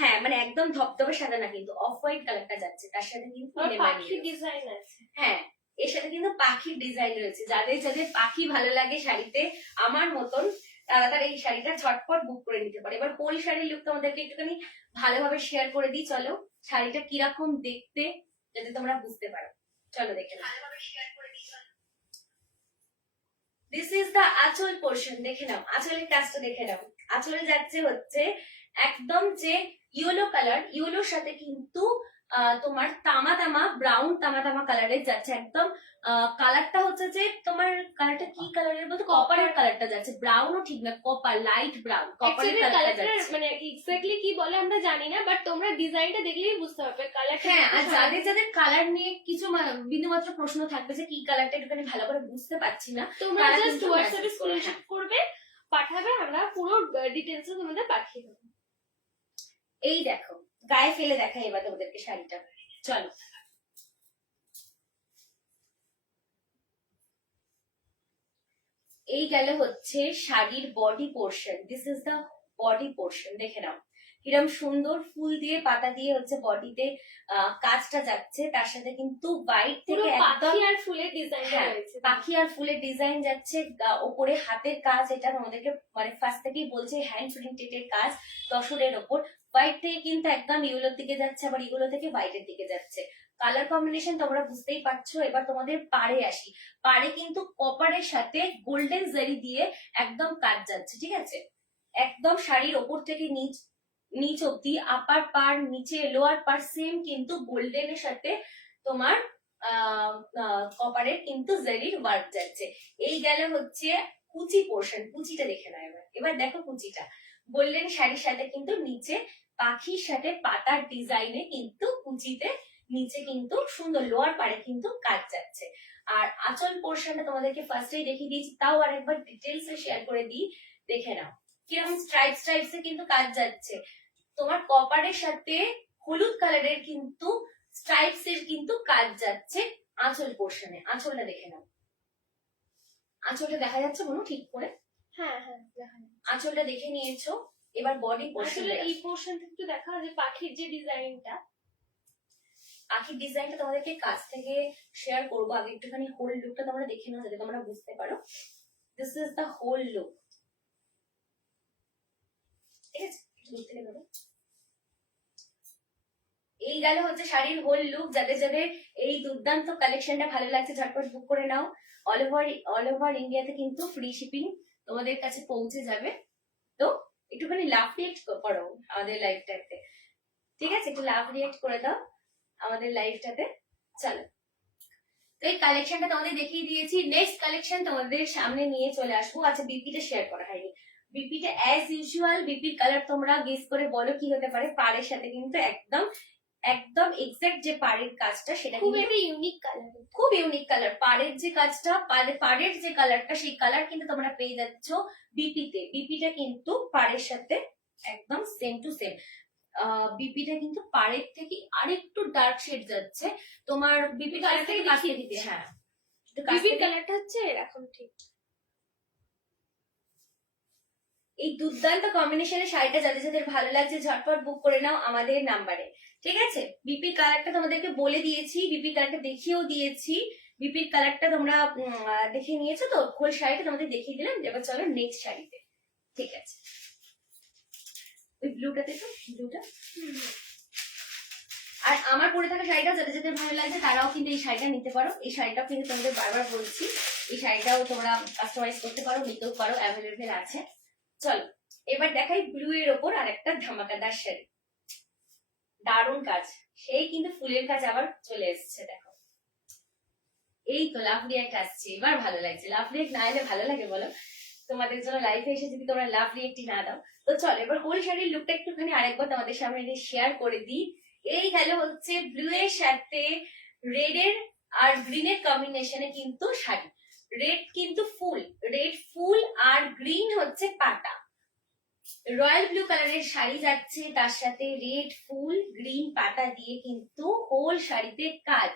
হ্যাঁ মানে একদম ধপধপে সাদা না, কিন্তু অফ হোয়াইট কালারটা যাচ্ছে, তার সাথে কিন্তু পাখি ডিজাইন আছে। হ্যাঁ এর সাথে কিন্তু পাখির ডিজাইন রয়েছে। যাদের যাদের পাখি ভালো লাগে শাড়িতে আমার মতন, তারা তারা এই শাড়িটা ঝটপট বুক করে নিতে পারে। এবার হোল শাড়ির লুক তোমাদেরকে একটুখানি ভালোভাবে শেয়ার করে দিই, চলো শাড়িটা কিরকম দেখতে যাতে তোমরা বুঝতে পারো, চলো দেখে নাও। দিস ইজ দ্য আঁচল পোর্শন, দেখে নাও আঁচলের কাজটা দেখে নাও। আঁচলে যাচ্ছে হচ্ছে একদম যে ইয়েলো কালার, ইয়েলোর সাথে কিন্তু তোমার তামা তামা ব্রাউন তামা তামা কালারের যাচ্ছে, একদম কালারটা হচ্ছে যে তোমার কালারটা কি কালারের বলতে কপারের কালারটা যাচ্ছে, ব্রাউনও ঠিক না, কপার লাইট ব্রাউন কপারের কালারটা যাচ্ছে। মানে এক্স্যাক্টলি কি বলে আমরা জানি না, বাট তোমরা ডিজাইনটা দেখলেই বুঝতে পারবে কালারটা। হ্যাঁ, আর যাদের যাদের কালার নিয়ে কিছু বিন্দুমাত্র প্রশ্ন থাকবে যে কি কালারটা একটুখানি ভালো করে বুঝতে পারছি না, তোমরা তারা জাস্ট কিন্তু হোয়াটসঅ্যাপে message করো। স্ক্রিনশট করবে, পাঠাবে, আমরা পুরো ডিটেইলস তোমাদের পাঠিয়ে দেবো। এই দেখো গায়ে ফেলে দেখাই এবার তোমাদেরকে শাড়িটা, চলো। এই গেল হচ্ছে শাড়ির body portion, this is the body portion, দেখে নাও কিরম সুন্দর ফুল দিয়ে পাতা দিয়ে হচ্ছে বডিতে কাজটা যাচ্ছে, তার সাথে কিন্তু হোয়াইট পুরো থেকে একদম পাখি আর ফুলের ডিজাইন হ্যাঁ, রয়েছে। পাখি আর ফুলের ডিজাইন যাচ্ছে, ওপরে হাতের কাজ, এটা তোমাদেরকে মানে ফার্স্ট থেকেই বলছে হ্যান্ড প্রিন্টেড এর কাজ তসরের ওপর। হোয়াইট থেকে কিন্তু একদম ইউলোর দিকে যাচ্ছে, আবার ইগুলো থেকে হোয়াইটের দিকে যাচ্ছে। কালার কম্বিনেশন তোমরা বুঝতেই পারছো। এবার তোমাদের পাড়ে আসি। পাড়ে কিন্তু কপারের সাথে গোল্ডেন জারি দিয়ে একদম কাজ যাচ্ছে, ঠিক আছে? একদম শাড়ির ওপর থেকে নিচ নিচ অব্দি, আপার পার নিচে লোয়ার পার সেম কিন্তু গোল্ডেনের সাথে তোমার কপারের কিন্তু জারির ওয়ার্ক যাচ্ছে। এই গেল হচ্ছে কুচি পোর্শন। কুচিটা দেখে নাও এবার। এবার দেখো কুচিটা গোল্ডেন শাড়ির সাথে কিন্তু নিচে পাখির সাথে পাতার ডিজাইনে কিন্তু কুচিতে নিচে কিন্তু সুন্দর লোয়ার পারে কিন্তু কাজ যাচ্ছে। আর আঁচল পোর্শনটা তোমাদেরকে ফার্স্টেই দেখিয়ে দিয়েছি, তাও আরেকবার ডিটেলস এ শেয়ার করে দিই, দেখে নাও কিরকম স্ট্রাইপ স্ট্রাইপস এ কিন্তু কাজ যাচ্ছে। তোমার কপারের সাথে হলুদ কালারের কিন্তু স্ট্রাইপস এর কিন্তু কাজ যাচ্ছে আঁচল পোর্শনে। আঁচলটা দেখে নাও। আঁচলটা দেখা যাচ্ছে বলো ঠিক করে? হ্যাঁ হ্যাঁ দেখা যাচ্ছে। আঁচলটা দেখে নিয়েছো, এবার বডি পোর্শন। আসলে এই পোর্শনটা একটু দেখা যে পাখির যে ডিজাইনটা, পাখির ডিজাইনটা তোমাদেরকে কাছ থেকে শেয়ার করবো। আগে একটুখানি হোল লুকটা তোমরা দেখে নাও যাতে তোমরা বুঝতে পারো। This is the whole look, ঠিক আছে? দূর থেকে ধরো। এই গেল হচ্ছে শাড়ির হোল লুক। যাদের যাদের এই দুর্দান্ত কালেকশনটা ভালো লাগছে ঝটপট বুক করে নাও। অল ওভার ইন্ডিয়াতে কিন্তু ফ্রি শিপিং তোমাদের কাছে পৌঁছে যাবে। তো একটুখানি লাভ রিয়েক্ট করো আমাদের লাইভটাতে, ঠিক আছে? একটু লাভ রিয়েক্ট করে দাও আমাদের লাইভটাতে। চলো, তো এই কালেকশনটা তোমাদের দেখিয়ে দিয়েছি। নেক্সট কালেকশন তোমাদের সামনে নিয়ে চলে আসবো। আচ্ছা, বিপিটা শেয়ার করা হয়নি। বিপিটা অ্যাজ ইউজুয়াল বিপির কালার তোমরা গেস করে বলো কি হতে পারে। পাড়ের সাথে কিন্তু একদম একদম এক্সাক্ট যে পাড়ের কাজটা সেটা খুব কিন্তু একটা ইউনিক কালার। খুব ইউনিক কালার। পাড়ের যে কাজটা, পাড়ের যে কালারটা, সেই কালার কিন্তু তোমরা পেয়ে যাচ্ছ বিপিতে। বিপিটা কিন্তু পাড়ের সাথে একদম সেম টু সেম। বিপিটা কিন্তু পাড়ের থেকে আরেকটু ডার্ক শেড যাচ্ছে। তোমার বিপি কালারটাকে দেখিয়ে দিতে, হ্যাঁ বিবির কালারটা হচ্ছে এরকম ঠিক। এই দুর্দান্ত কম্বিনেশনের শাড়িটা যাদের যাদের ভালো লাগছে ঝটপট বুক করে নাও আমাদের নাম্বারে, ঠিক আছে? বিপির কালারটা তোমাদেরকে বলে দিয়েছি, বিপির কালারটা দেখিয়েও দিয়েছি। বিপির কালারটা তোমরা দেখে নিয়েছো তো? খোল শাড়িটা তোমাদের দেখিয়ে দিলাম। এবার চলো নেক্সট শাড়িতে, ঠিক আছে? ওই ব্লুটাতে তো, ব্লুটা। আর আমার পরে থাকা শাড়িটা যাদের যাদের ভালো লাগছে তারাও কিন্তু এই শাড়িটা নিতে পারো। এই শাড়িটাও কিন্তু তোমাদের বারবার বলছি, এই শাড়িটাও তোমরা কাস্টমাইজ করতে পারো, নিতেও পারো, অ্যাভেলেবেল আছে। চলো এবার দেখাই ব্লু এর ওপর আর একটা ধামাকাদার শাড়ি। দারুণ কাজ, সেই কিন্তু ফুলের কাজ আবার চলে এসছে। দেখো, এই তো লাভ রিয়েক্ট আসছে। এবার ভালো লাগছে। লাভ রিয়েক্ট না এলে ভালো লাগে বলো? তোমাদের জন্য লাইফে এসে যদি তোমরা লাভ রিয়েক্টই না দাও। তো চলো এবার হোল শাড়ির লুকটা একটুখানি আরেকবার তোমাদের সামনে শেয়ার করে দিই। এই গেল হচ্ছে ব্লু এর সাথে রেড এর আর গ্রিন এর কম্বিনেশনে কিন্তু শাড়ি। রেড কিন্তু ফুল, রেড ফুল আর গ্রিন হচ্ছে পাতা। রয়্যাল ব্লু কালারের শাড়ি যাচ্ছে, তার সাথে রেড ফুল গ্রিন পাতা দিয়ে কিন্তু হোল শাড়িতে কাজ।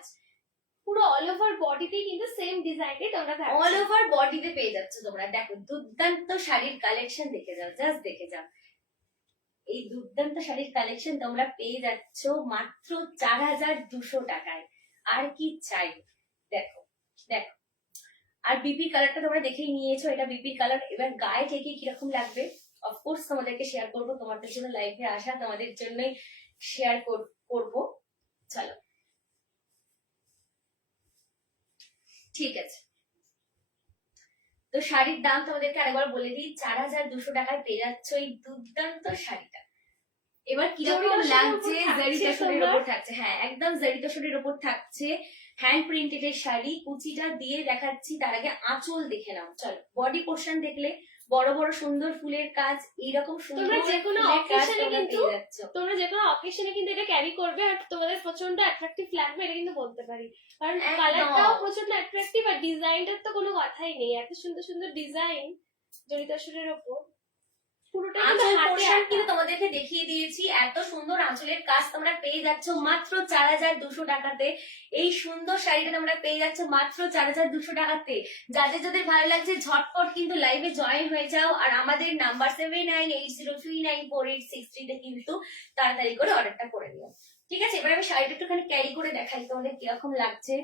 পুরো অল ওভার বডিতে কিন্তু সেম ডিজাইনটাই তোমরা পাচ্ছ। অল ওভার বডিতে পেয়ে যাচ্ছ তোমরা। দেখো দুর্দান্ত শাড়ির কালেকশন দেখে যাও, জাস্ট দেখে যাও। এই দুর্দান্ত শাড়ির কালেকশন তোমরা পেয়ে যাচ্ছ মাত্র 4200 টাকায়। আর কি চাই? দেখো দেখো। আর বিপির কালারটা তোমরা দেখেই নিয়েছো, এটা বিপির কালার। এবার গায়ে থেকে কিরকম লাগবে অফকোর্স তোমাদেরকে শেয়ার করবো। তোমাদের জন্য লাইভে আসা, তোমাদের জন্যই শেয়ার করবো। চলো, ঠিক আছে? তো শাড়ির দাম তোমাদেরকে আরেকবার বলে দিই, 4200 টাকায় পেয়ে যাচ্ছ এই দুর্দান্ত শাড়িটা। এবার কিরকম লাগছে? জারি তসরের উপর থাকছে, হ্যাঁ একদম জারি তসরের উপর থাকছে। হ্যান্ড প্রিন্টেড এর শাড়ি। কুচিটা দিয়ে দেখাচ্ছি, তার আগে আঁচল দেখে নাও। চলো, বডি পোর্শন দেখলে বড় বড় সুন্দর ফুলের কাজ, এইরকম সুন্দর তোমরা যে কোনো ফুলের কাজ অকেশনে তোমরা কিন্তু পেয়ে যাচ্ছ। তোমরা যে কোনো অকেশনে কিন্তু এটা ক্যারি করবে আর তোমাদের প্রচন্ড অ্যাট্রাকটিভ লাগবে, এটা কিন্তু বলতে পারি। কারণ একদম। কালারটাও প্রচন্ড অ্যাট্রাকটিভ আর ডিজাইনটার তো কোনো কথাই নেই। এত সুন্দর সুন্দর ডিজাইন জড়িত সুরের ওপর। পুরোটা আঁচল হাতে পোর্শন আঁকা। কিন্তু তোমাদেরকে দেখিয়ে দিয়েছি, এত সুন্দর আঁচলের কাজ তোমরা পেয়ে যাচ্ছ মাত্র 4200 টাকাতে। এই সুন্দর শাড়িটা তোমরা পেয়ে যাচ্ছ মাত্র 4200 টাকাতে। যাদের যাদের ভালো লাগছে ঝটপট কিন্তু লাইভে জয়েন হয়ে যাও, আর আমাদের নাম্বার 7980394863 তে কিন্তু তাড়াতাড়ি করে অর্ডারটা করে নিও। ঠিক আছে, এবার আমি শাড়িটা একটুখানি ক্যারি করে দেখাই তোমাদের কিরকম লাগছে।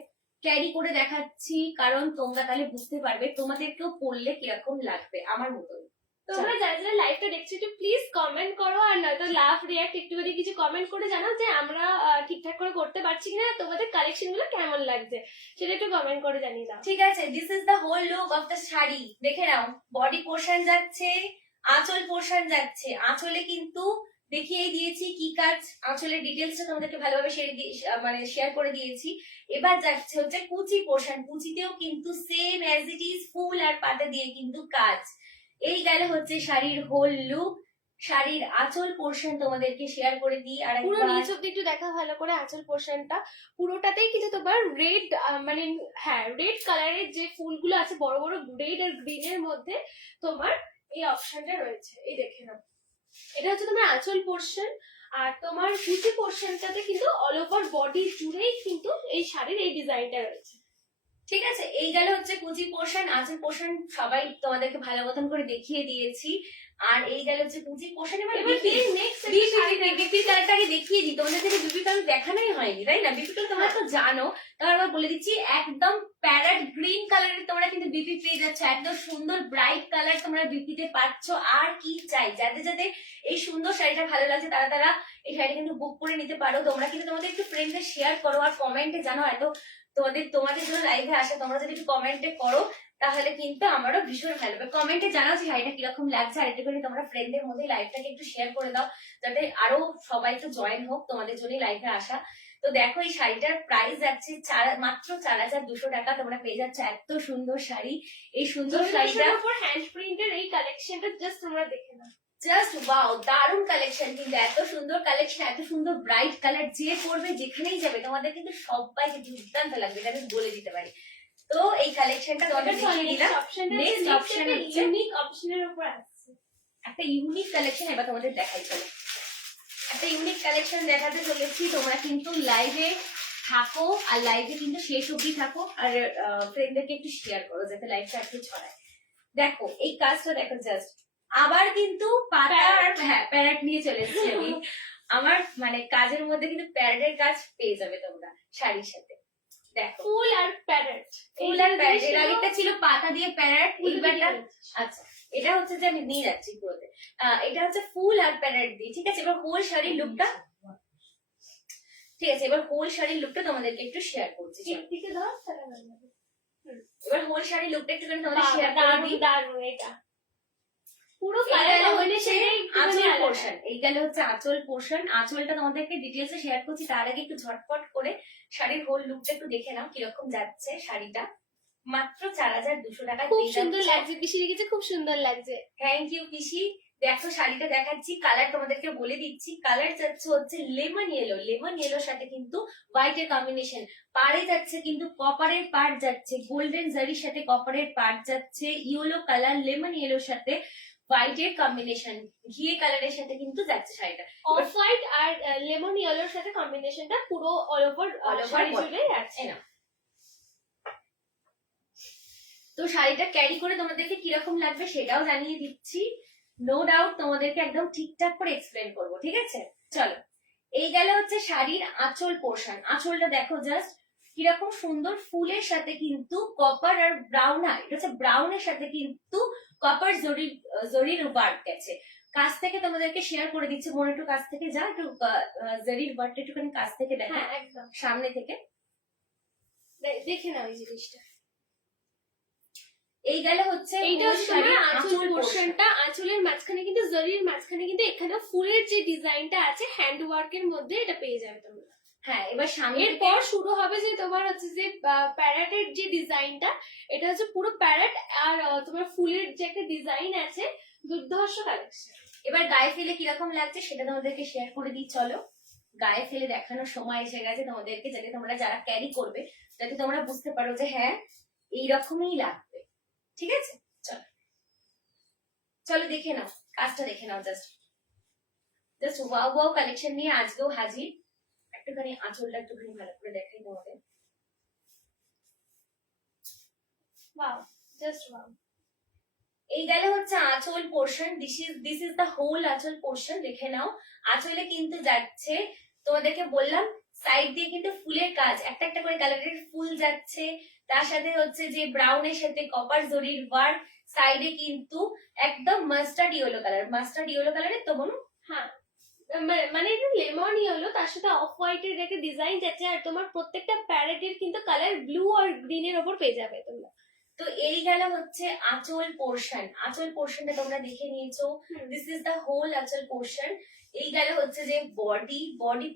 ক্যারি করে দেখাচ্ছি কারণ তোমরা তাহলে বুঝতে পারবে তোমাদেরকেও পরলে কিরকম লাগবে আমার মতন। তোমরা যারা যারা লাইভটা দেখছো একটু প্লিজ কমেন্ট করো, আর নয়তো লাভ রিয়াক্ট একটুখানি কিছু কমেন্ট করে জানাও যে আমরা ঠিকঠাক করে করতে পারছি কিনা, তোমাদের কালেকশন গুলো কেমন লাগছে সেটা একটু কমেন্ট করে জানিয়ে দাও। ঠিক আছে, this is the whole look of the sari. দেখে নাও, বডি পোর্শন যাচ্ছে, আঁচল পোর্শন যাচ্ছে। আঁচলে কিন্তু দেখিয়ে দিয়েছি কি কাজ, আঁচলের ডিটেলসটা তোমাদেরকে ভালোভাবে শেয়ার করে দিয়েছি। এবার যাচ্ছে হচ্ছে কুচি পোর্শন। কুচিতেও কিন্তু same as it is full আর পাতা দিয়ে কিন্তু কাজ। এই গেল হচ্ছে শাড়ির হোল লুক। শাড়ির আঁচল পোর্শন তোমাদেরকে শেয়ার করে দিই আর পুরো একবার। নিচ অব্দি একটু দেখা ভালো করে আঁচল পোর্শনটা, পুরোটাতেই কিন্তু তোমার রেড মানে হ্যাঁ রেড কালারের যে ফুলগুলো আছে বড় বড় রেড আর গ্রিন এর মধ্যে তোমার এই অপশনটা রয়েছে। এই দেখে নাও, এটা হচ্ছে তোমার আঁচল পোর্শন। আর তোমার কুচি পোর্শনটাতে কিন্তু অল ওভার বডি জুড়েই কিন্তু এই শাড়ির এই ডিজাইনটা রয়েছে। ঠিক আছে, এই গেল হচ্ছে কুচি পোর্শন। আঁচল পোর্শন সবাই তোমাদেরকে ভালো মতন করে দেখিয়ে দিয়েছি। আর এই গেল হচ্ছে কুচি পোর্শন। এবার বিপির কালারটাকে দেখিয়ে দিই তোমাদের, থেকে বিপির কালার দেখানোই হয়নি তাই না? বিপি কালার তোমরা তো জানো, তারপর আবার বলে দিচ্ছি একদম প্যারট গ্রিন কালারের তোমরা কিন্তু বিপি পেয়ে যাচ্ছ। একদম সুন্দর ব্রাইট কালার তোমরা বিপিতে পাচ্ছ। আর কি চাই? যাদের যাদের এই সুন্দর শাড়িটা ভালো লাগছে তারা তারা এই শাড়িটা কিন্তু বুক করে নিতে পারো। তোমরা কিন্তু তোমাদের একটু ফ্রেন্ডদের শেয়ার করো আর কমেন্টে জানো। এত তোমাদের জন্য লাইভে আসে, তোমরা যদি একটু কমেন্টে করো তাহলে কিন্তু আমারও ভীষণ ভালো হবে। কমেন্টে জানাও যে শাড়িটা কিরকম লাগছে, আর এতে করে তোমরা ফ্রেন্ডদের মধ্যে লাইভটাকে একটু শেয়ার করে দাও যাতে আরো সবাই একটু জয়েন হোক তোমাদের জন্য লাইভে আসা। তো দেখো, এই শাড়িটার প্রাইস যাচ্ছে মাত্র 4200 টাকা। তোমরা পেয়ে যাচ্ছ এত সুন্দর শাড়ি। এই সুন্দর শাড়িটা উপর হ্যান্ড প্রিন্টের এই কালেকশনটা জাস্ট তোমরা দেখে নাও। জাস্ট ওয়াও, দারুণ কালেকশন কিন্তু। এত সুন্দর কালেকশন, এত সুন্দর ব্রাইট কালার, যে পরবে যেখানেই যাবে তোমাদের কিন্তু সবাইকে দুর্দান্ত লাগবে, এটা আমি বলে দিতে পারি। তো এই কালেকশনটা তোমাদের দেখিয়ে দিলাম। নেক্সট অপশন হচ্ছে ইউনিক অপশনের উপর আসছে একটা ইউনিক কালেকশন। এবার তোমাদের দেখাই চলো, একটা ইউনিক কালেকশন দেখাতে চলেছি। তোমরা কিন্তু লাইভে থাকো, আর লাইভে কিন্তু শেষ অবধি থাকো, আর ফ্রেন্ডদেরকে একটু শেয়ার করো যাতে লাইভটা একটু ছড়ায়। দেখো এই কাজটা দেখো, জাস্ট আবার কিন্তু পাতা আর হ্যাঁ প্যারেট নিয়ে চলে এসেছি আমি। আমার কাজের মধ্যে কিন্তু প্যারেটের কাজ পেয়ে যাবে তোমরা শাড়ির সাথে। দেখো ফুল আর প্যারেট, ফুল আর প্যারেট। এর আগেটা ছিল পাতা দিয়ে প্যারেট, এইবারটা আচ্ছা এটা হচ্ছে যে আমি নিয়ে যাচ্ছি পুরোতে। এটা হচ্ছে ফুল আর প্যারেট দিয়ে। ঠিক আছে, এবার হোল শাড়ির লুকটা, ঠিক আছে এবার হোল শাড়ির লুকটা তোমাদেরকে একটু শেয়ার করছি। দিকে দাও তাহলে ভালো হবে। এবার হোল শাড়ির লুকটা একটু তোমাদের শেয়ার করে দিই। দারুণ এটা পুরো আঁচল পোর্শন। এই গেল হচ্ছে আঁচল পোর্শন। আঁচলটা তোমাদেরকে ডিটেলসে শেয়ার করছি, তার আগে একটু ঝটপট করে শাড়ির হোল লুকটা একটু দেখে নাও কিরকম যাচ্ছে শাড়িটা। মাত্র 4200 টাকায় খুব সুন্দর লাগছে, পিসি লিখেছে খুব সুন্দর লাগছে। থ্যাংক ইউ পিসি। দেখো শাড়িটা দেখাচ্ছি, কালার তোমাদেরকে বলে দিচ্ছি। কালার যাচ্ছে হচ্ছে লেমন ইয়েলো। লেমন ইয়েলোর সাথে কিন্তু হোয়াইটের কম্বিনেশন। পাড়ে যাচ্ছে কিন্তু কপারের পার্ট যাচ্ছে, গোল্ডেন জারির সাথে কপারের পার্ট যাচ্ছে। ইয়েলো কালার লেমন ইয়েলোর সাথে হোয়াইটের কম্বিনেশন, ঘিয়ে কালারের সাথে কিন্তু যাচ্ছে শাড়িটা। অফ হোয়াইট আর লেমন ইয়েলোর সাথে কম্বিনেশনটা পুরো অল ওভার শাড়ি জুড়ে আছে না। তো শাড়িটা ক্যারি করে তোমাদেরকে কিরকম লাগবে সেটাও জানিয়ে দিচ্ছি। নো ডাউট তোমাদেরকে একদম ঠিকঠাক করে এক্সপ্লেন করবো। ঠিক আছে, চলো এই গেল হচ্ছে শাড়ির আঁচল পোর্শন। আঁচলটা দেখো জাস্ট কিরকম সুন্দর, ফুলের সাথে কিন্তু কপার আর ব্রাউন, এটা হচ্ছে ব্রাউনের সাথে কিন্তু কপার জরির ওয়ার্ক গেছে। কাছ থেকে তোমাদেরকে শেয়ার করে দিচ্ছি। মনে একটু কাছ থেকে যা, একটু জরির ওয়ার্কটা একটুখানি কাছ থেকে দেখা, একদম সামনে থেকে দেখে নাও এই জিনিসটা। এই গেল হচ্ছে এইটা হচ্ছে তোমার আঁচল পোর্শনটা। আঁচলের মাঝখানে কিন্তু জরির মাঝখানে কিন্তু এখানে ফুলের যে ডিজাইনটা আছে হ্যান্ড ওয়ার্কের মধ্যে এটা পেয়ে যাবে তোমরা। হ্যাঁ, এবার সামনে এরপর শুরু হবে যে তোমার হচ্ছে যে প্যারেটের যে ডিজাইনটা, এটা হচ্ছে পুরো প্যারেট আর তোমার ফুলের যে একটা ডিজাইন আছে, দুর্ধর্ষ কালেকশন। এবার গায়ে ফেলে কিরকম লাগছে সেটা তোমাদেরকে শেয়ার করে দিই। চলো গায়ে ফেলে দেখানোর সময় এসে গেছে তোমাদেরকে, যাতে তোমরা যারা ক্যারি করবে যাতে তোমরা বুঝতে পারো যে হ্যাঁ এইরকমই লাগবে। ঠিক আছে, চলো চলো দেখে নাও। কাজটা দেখে নাও জাস্ট ওয়াও ওয়াও কালেকশন নিয়ে আজকেও হাজির। একটুখানি আঁচলটা একটুখানি ভালো করে দেখাই তোমাদের। Wow, just wow. এই গেলে হচ্ছে আঁচল portion, this is the whole আঁচল পোর্শন। দেখে নাও আঁচলে কিন্তু যাচ্ছে, তোমাদেরকে বললাম সাইড দিয়ে কিন্তু ফুলের কাজ, একটা একটা করে কালারের ফুল যাচ্ছে, তার সাথে হচ্ছে যে ব্রাউনের সাথে কপার জরির ওয়ার্ক, সাইডে কিন্তু একদম mustard yellow colour, mustard yellow কালারের তো বলুন। হ্যাঁ, মানে এটা লেমন ইয়েলো, তার সাথে অফ হোয়াইট এর একটা ডিজাইন যাচ্ছে, আর তোমার প্রত্যেকটা প্যারেটের কিন্তু কালার ব্লু আর গ্রিন এর উপর পেয়ে যাবে তোমরা। তো এই গেল হচ্ছে আঁচল পোর্শন। আঁচল পোর্শনটা তোমরা দেখে নিয়েছো, দিস ইজ দ্য হোল আঁচল পোর্শন। এই গেল হচ্ছে যে বডি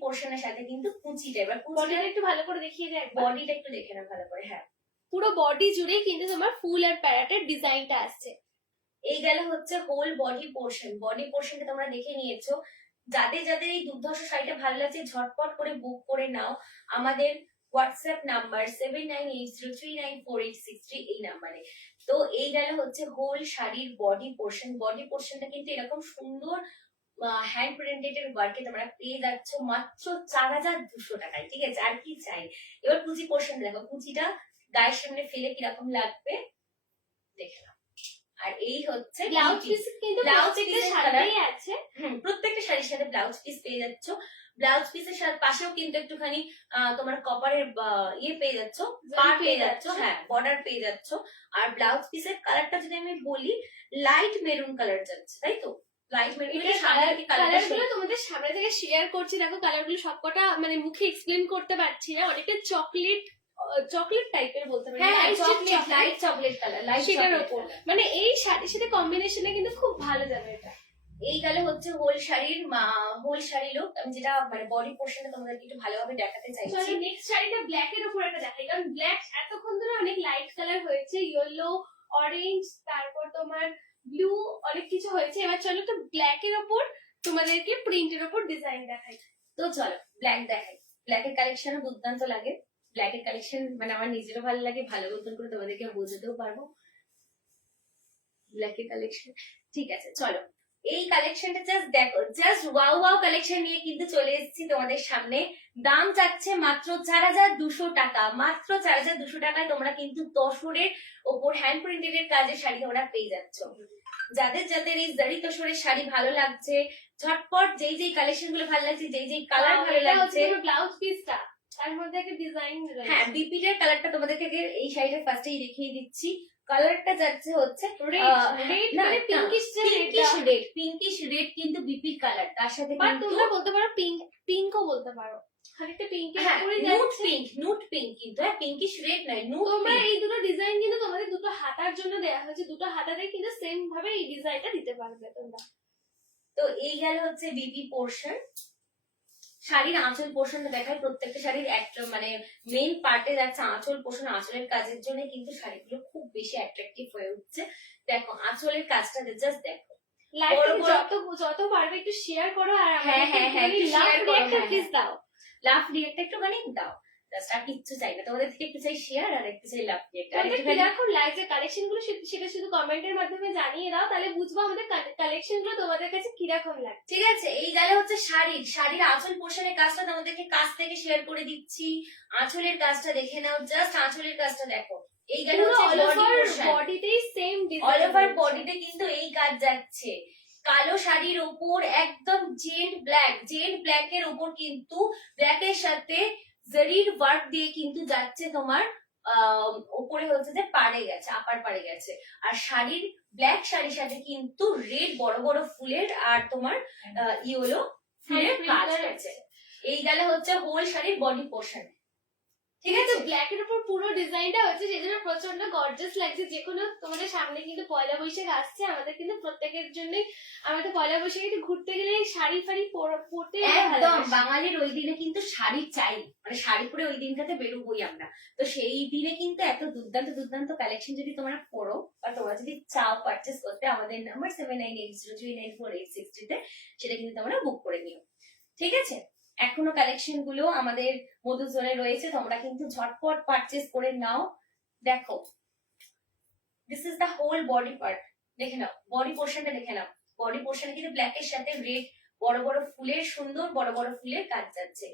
পোর্শনের সাথে কিন্তু কুচিটা, এবার বডিটা একটু ভালো করে দেখিয়ে দেয়, বডিটা একটু দেখে নাও ভালো করে। হ্যাঁ, পুরো বডি জুড়ে কিন্তু তোমার ফুল আর প্যারেটের ডিজাইনটা আসছে। এই গেল হচ্ছে হোল বডি পোর্শন। বডি পোর্শনটা তোমরা দেখে নিয়েছো। যাদের যাদের এই দুর্ধর্ষ শাড়িটা ভালো লাগছে ঝটপট করে বুক করে নাও আমাদের হোয়াটসঅ্যাপ নাম্বার 7980394863 এই নাম্বারে। তো এই গেল হচ্ছে হোল শাড়ির বডি পোর্শন। বডি পোর্শনটা কিন্তু এরকম সুন্দর হ্যান্ড প্রিন্টেড এর ওয়ার্কে তোমরা পেয়ে যাচ্ছ মাত্র 4200 টাকায়। ঠিক আছে, আর কি চাই। এবার কুচি পোর্শন দেখো, কুচিটা গায়ের সামনে ফেলে কিরকম লাগবে দেখে নাও। আর এই হচ্ছে ব্লাউজ পিস কিন্তু প্রত্যেকটা শাড়িতেই আছে। প্রত্যেকটা শাড়ির সাথে ব্লাউজ পিস পেয়ে যাচ্ছ। ব্লাউজ পিসের সাথে পাশেও কিন্তু একটুখানি তোমার কপারের ইয়ে পেয়ে যাচ্ছ, পার পেয়ে যাচ্ছ, হ্যাঁ বর্ডার পেয়ে যাচ্ছ। আর ব্লাউজ পিসের কালারটা যদি আমি বলি লাইট মেরুন কালার যাচ্ছে, তাই তো? লাইট মেরুন কালারগুলো তোমাদের সামনে থেকে শেয়ার করছি, দেখো কালারগুলো সবকটা মানে মুখে এক্সপ্লেন করতে পারছি না, অনেকটা চকলেট টাইপের বলতে পারি, লাইট চকলেট কালার, লাইট সেটার উপর মানে এই শাড়ির সাথে কম্বিনেশনে কিন্তু খুব ভালো যাবে এটা। এই গেলে হচ্ছে হোল শাড়ি লুক। আমি যেটা মানে বডি পোর্শনটা তোমাদেরকে একটু ভালোভাবে দেখাতে চাইছি। নেক্সট শাড়িটা ব্ল্যাক এর উপর একটা দেখাই, কারণ ব্ল্যাক এতক্ষণ ধরে অনেক লাইট কালার হয়েছে, ইয়েলো, অরেঞ্জ, তারপর তোমার ব্লু, অনেক কিছু হয়েছে। এবার চলো তো ব্ল্যাক এর উপর তোমাদেরকে প্রিন্টের উপর ডিজাইন দেখাই। তো চলো ব্ল্যাক দেখাই। ব্ল্যাকের কালেকশনও দুর্দান্ত লাগে। ব্ল্যাকের কালেকশন মানে আমার নিজেরও ভালো লাগে, ভালো মতন করে তোমাদেরকে বোঝাতেও পারবো ব্ল্যাকের কালেকশন। ঠিক আছে, চলো এই কালেকশনটা জাস্ট দেখো, জাস্ট ওয়াও ওয়াও কালেকশন নিয়ে কিন্তু চলে এসেছি তোমাদের সামনে। দাম যাচ্ছে মাত্র 4200 টাকা। মাত্র 4200 টাকায় তোমরা কিন্তু তসরের ওপর হ্যান্ড প্রিন্টেড এর কাজের শাড়ি তোমরা পেয়ে যাচ্ছ। যাদের যাদের এই জারি তসরের শাড়ি ভালো লাগছে, ঝটপট যেই যেই কালেকশন গুলো ভালো লাগছে, যেই যেই কালার ভালো লাগছে, ব্লাউজ পিসটা তার মধ্যে একটা ডিজাইন রয়েছে। হ্যাঁ, বিপিড এর কালারটা তোমাদেরকে এই শাড়িটা ফার্স্টেই দেখিয়ে দিচ্ছি। কালারটা যাচ্ছে হচ্ছে রেড মানে পিঙ্কিশ রেড কিন্তু বিপির কালার, তার সাথে তোমরা বলতে পারো পিঙ্কও বলতে পারো, খানিকটা পিঙ্কের উপরে যাচ্ছে, নুট পিঙ্ক কিন্তু, হ্যাঁ পিঙ্কিশ রেড নয়, নুট। তোমরা এই দুটো ডিজাইন কিন্তু তোমাদের দুটো হাতার জন্য দেয়া হয়েছে, দুটো হাতাতে কিন্তু সেম ভাবে এই ডিজাইনটা দিতে পারবে তোমরা। তো এই গেল হচ্ছে বিপি পোর্শন। শাড়ির আঁচল পোর্শনটা দেখায়, প্রত্যেকটা শাড়ির একটা মানে মেইন পার্টে যাচ্ছে আঁচল পোর্শন। আঁচলের কাজের জন্য কিন্তু শাড়িগুলো খুব বেশি অ্যাট্রাকটিভ হয়ে উঠছে। দেখো আঁচলের কাজটা জাস্ট দেখো, যত পারবে একটু শেয়ার করো, আর প্লিজ দাও, লাভ রিয়েক্ট একটুখানি দাও। জাস্ট আর কিচ্ছু চাই না তোমাদের থেকে, একটু চাই শেয়ার আর একটু চাই লাভ রিয়েক্ট। আর কিরকম লাগছে কালেকশন গুলো সেটা শুধু কমেন্টের মাধ্যমে জানিয়ে দাও, তাহলে বুঝবো আমাদের কালেকশন গুলো তোমাদের কাছে কিরকম লাগে। ঠিক আছে, এই গেলে হচ্ছে শাড়ির আঁচল পোর্শনের কাজটা তোমাদেরকে কাছ থেকে শেয়ার করে দিচ্ছি। আঁচলের কাজটা দেখে নাও, জাস্ট আঁচলের কাজটা দেখো। এই গেল হচ্ছে বডিতেই সেম ডিজাইন, অল ওভার বডিতে কিন্তু এই কাজ যাচ্ছে। কালো শাড়ির উপর একদম জেড ব্ল্যাক এর উপর কিন্তু ব্ল্যাকের সাথে জারির ওয়ার্ক দিয়ে কিন্তু যাচ্ছে তোমার উপরে হচ্ছে যে পাড়ে গেছে, আপার পাড়ে গেছে। আর শাড়ির ব্ল্যাক শাড়ির সাথে কিন্তু রেড বড় বড় ফুলের আর তোমার ইয়েলো ফুলের কাজ আছে। এই গেলে হচ্ছে হোল শাড়ির বডি পোর্শন। ঠিক আছে, ব্ল্যাক এর উপর পুরো ডিজাইনটা হচ্ছে, যেজন্য প্রচন্ড গর্জিয়াস লাগছে। যেকোনো তোমাদের সামনে কিন্তু পয়লা বৈশাখ আসছে, আমাদের কিন্তু প্রত্যেকের জন্যই আমাদের পয়লা বৈশাখে একটু ঘুরতে গেলে শাড়ি ফাড়ি পরতে একদম। বাঙালির ওই দিনে কিন্তু শাড়ি চাই, মানে শাড়ি পরে ওই দিনটাতে বেরোবোই আমরা। তো সেই দিনে কিন্তু এত দুর্দান্ত কালেকশন যদি তোমরা পরো বা তোমরা যদি চাও পারচেস করতে, আমাদের নাম্বার 7980394863 তে সেটা কিন্তু তোমরা বুক করে নিও। ঠিক আছে, এখনো কালেকশন গুলো আমাদের মধুজনে রয়েছে, তোমরা কিন্তু ঝটপট পারচেস করে নাও। দেখো, this is the whole body part, দেখে নাও বডি পোর্শনটা দেখে নাও। বডি পোর্শনে কিন্তু ব্ল্যাকের সাথে রেড বড় বড় ফুলের সুন্দর বড় বড় ফুলের কাজ যাচ্ছে।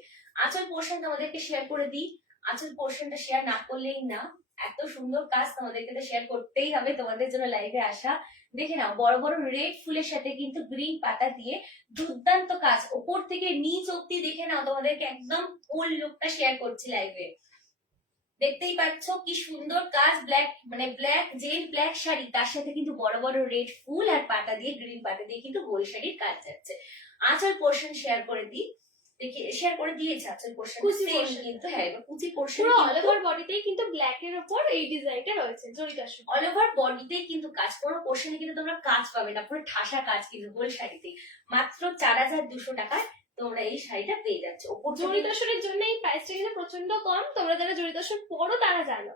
আঁচল পোর্শন তোমাদেরকে শেয়ার করে দিই, আঁচল পোর্শনটা শেয়ার না করলেই না, এত সুন্দর কাজ তোমাদেরকে তো শেয়ার করতেই হবে, তোমাদের জন্য লাইভে আসা। দেখে নাও বড় বড় রেড ফুলের সাথে কিন্তু গ্রিন পাতা দিয়ে দুর্দান্ত কাজ, ওপর থেকে নিচ অব্দি দেখে নাও, তোমাদেরকে একদম ফুল লুকটা শেয়ার করছি লাইভে। দেখতেই পাচ্ছ কি সুন্দর কাজ, ব্ল্যাক মানে ব্ল্যাক জেল ব্ল্যাক শাড়ি, তার সাথে কিন্তু বড় বড় রেড ফুল আর পাতা দিয়ে গ্রিন পাতা দিয়ে কিন্তু গোল শাড়ির কাজ যাচ্ছে। আঁচল পোর্শন শেয়ার করে দিই, দেখি শেয়ার করে দিয়েছে আঁচল পোর্শন কুচি portion কিন্তু, হ্যাঁ এবার কুচি পোর্শন পুরো অল ওভার বডিতেই কিন্তু ব্ল্যাক এর উপর এই ডিজাইনটা রয়েছে জড়িত সুতো। অল ওভার বডিতেই কিন্তু কাজ, কোনো পোর্শনে কিন্তু তোমরা কাজ পাবে না, পুরো ঠাসা কাজ কিন্তু গোল শাড়িতে। মাত্র 4200 টাকায় তোমরা এই শাড়িটা পেয়ে যাচ্ছ। ওপর জড়িত সুরের জন্য এই প্রাইসটা কিন্তু প্রচন্ড কম, তোমরা যারা জড়িত সুর পড়ো তারা জানো।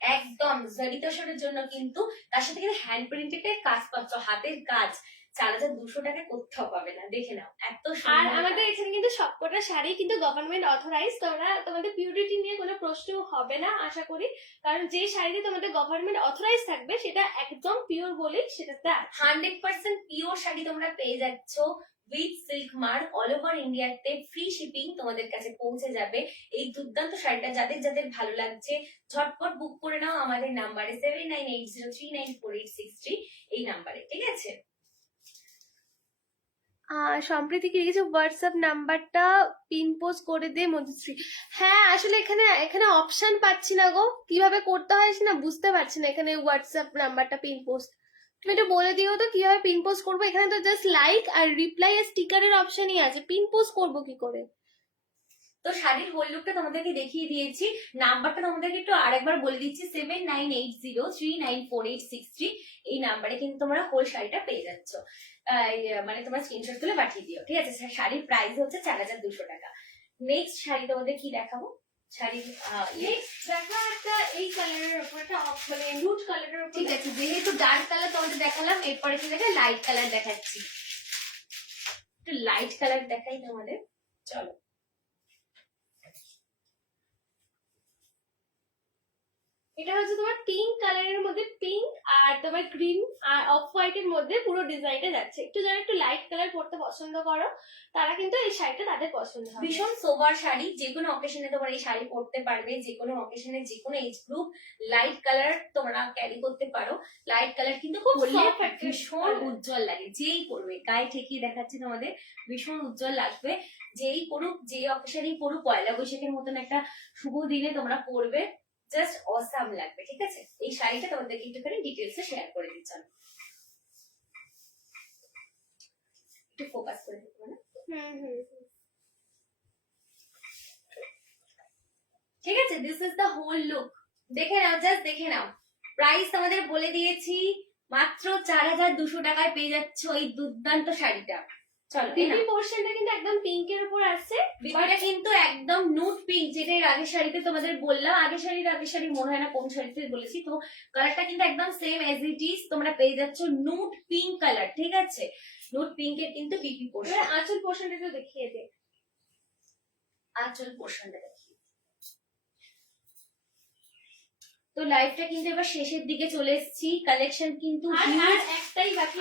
একদম জড়িত সুরের জন্য কিন্তু তার সাথে কিন্তু হ্যান্ড প্রিন্টেড কাজ পাচ্ছ, হাতের কাজ। 4200 টাকায় কোথাও পাবে না, দেখে নাও এত আর সুন্দর। আমাদের এখানে কিন্তু সবকটা শাড়ি কিন্তু গভর্নমেন্ট অথরাইজ, তোমরা তোমাদের পিউরিটি নিয়ে কোনো প্রশ্ন হবে না আশা করি, কারণ যে শাড়িতে তোমাদের গভর্নমেন্ট অথরাইজ থাকবে সেটা একদম পিওর বলেই সেটাতে আছে। 100% পিওর শাড়ি তোমরা পেয়ে যাচ্ছ with silk mark, all over ইন্ডিয়াতে ফ্রি শিপিং তোমাদের কাছে পৌঁছে যাবে। এই দুর্দান্ত শাড়িটা যাদের যাদের ভালো লাগছে ঝটপট বুক করে নাও আমাদের নাম্বারে 7980394863 এই নাম্বারে, ঠিক আছে? সম্প্রীতি কি লিখেছে হোয়াটসঅ্যাপ নাম্বারটা পিন পোস্ট করে দে মধুশ্রী। হ্যাঁ আসলে এখানে অপশন পাচ্ছি না গো, কিভাবে করতে হয় না বুঝতে পারছি না। এখানে হোয়াটসঅ্যাপ নাম্বারটা পিন পোস্ট তুমি একটু বলে দিও তো কিভাবে পিন পোস্ট করবো। এখানে তো জাস্ট লাইক আর রিপ্লাই আর স্টিকারের অপশনই আছে, পিন পোস্ট করবো কি করে? তো শাড়ির হোল লুকটা তোমাদেরকে দেখিয়ে দিয়েছি, নাম্বারটা তোমাদেরকে একটু আরেকবার বলে দিচ্ছি 7980394863 এই নাম্বারে কিন্তু তোমরা হোল শাড়িটা পেয়ে যাচ্ছ। মানে তোমরা স্ক্রিনশট তুলে পাঠিয়ে দিও, ঠিক আছে? শাড়ির প্রাইস হচ্ছে 4200 টাকা। নেক্সট শাড়ি তোমাদের কি দেখাবো? শাড়ির দেখা একটা এই কালারের উপর একটা মানে নুড কালারের উপর। ঠিক আছে, যেহেতু ডার্ক কালার তোমাদের দেখালাম, এরপরে কি দেখা লাইট কালার দেখাচ্ছি। একটু লাইট কালার দেখাই তোমাদের, চলো। এটা হচ্ছে তোমার পিঙ্ক কালারের মধ্যে, পিঙ্ক আর তোমার গ্রিন আর অফ হোয়াইট এর মধ্যে পুরো ডিজাইনটা যাচ্ছে। একটু যারা একটু লাইট কালার পরতে পছন্দ করো তারা কিন্তু এই শাড়িটা তাদের পছন্দ হবে। ভীষণ সোবার শাড়ি, যে কোনো অকেশনে তোমরা এই শাড়ি পরতে পারবে, যে কোনো অকেশনে যে কোনো এজ গ্রুপ লাইট কালার তোমরা ক্যারি করতে পারো। লাইট কালার কিন্তু খুব পরলে soft একটা ভীষণ colour। উজ্জ্বল লাগে, যেই পরবে গায়ে ঠেকিয়ে দেখাচ্ছি তোমাদের, ভীষণ উজ্জ্বল লাগবে। যেই পরুক, যে অকেশনেই পরুক, পয়লা বৈশাখের মতন একটা শুভ দিনে তোমরা পরবে, জাস্ট অসাম লাগবে, ঠিক আছে? এই শাড়িটা তোমাদেরকে একটুখানি ডিটেলসে শেয়ার করে দিচ্ছি, একটু ফোকাস করে দেখবো না, ঠিক আছে? This is the whole look, দেখে নাও, জাস্ট দেখে নাও। প্রাইস তোমাদের বলে দিয়েছি, মাত্র 4200 টাকায় পেয়ে যাচ্ছ এই দুর্দান্ত শাড়িটা। চলো, বিবি পোর্শনটা কিন্তু একদম পিঙ্কের উপর আসছে, বিবিটা কিন্তু একদম নুড পিঙ্ক, যেটা এর আগের শাড়িতে তোমাদের বললাম। আগের শাড়ি মনে হয় না কোন শাড়িতে বলেছি, তো কালারটা কিন্তু একদম সেম এজ ইট ইজ, তোমরা পেয়ে যাচ্ছ নুড পিঙ্ক কালার, ঠিক আছে? নুড পিঙ্কের কিন্তু বিবি পোর্শন। আঁচল পোর্শনটা একটু দেখিয়ে দে। আঁচল পোর্শনটা দেখি। তো লাইভটা কিন্তু এবার শেষের দিকে চলে এসেছি, কালেকশন কিন্তু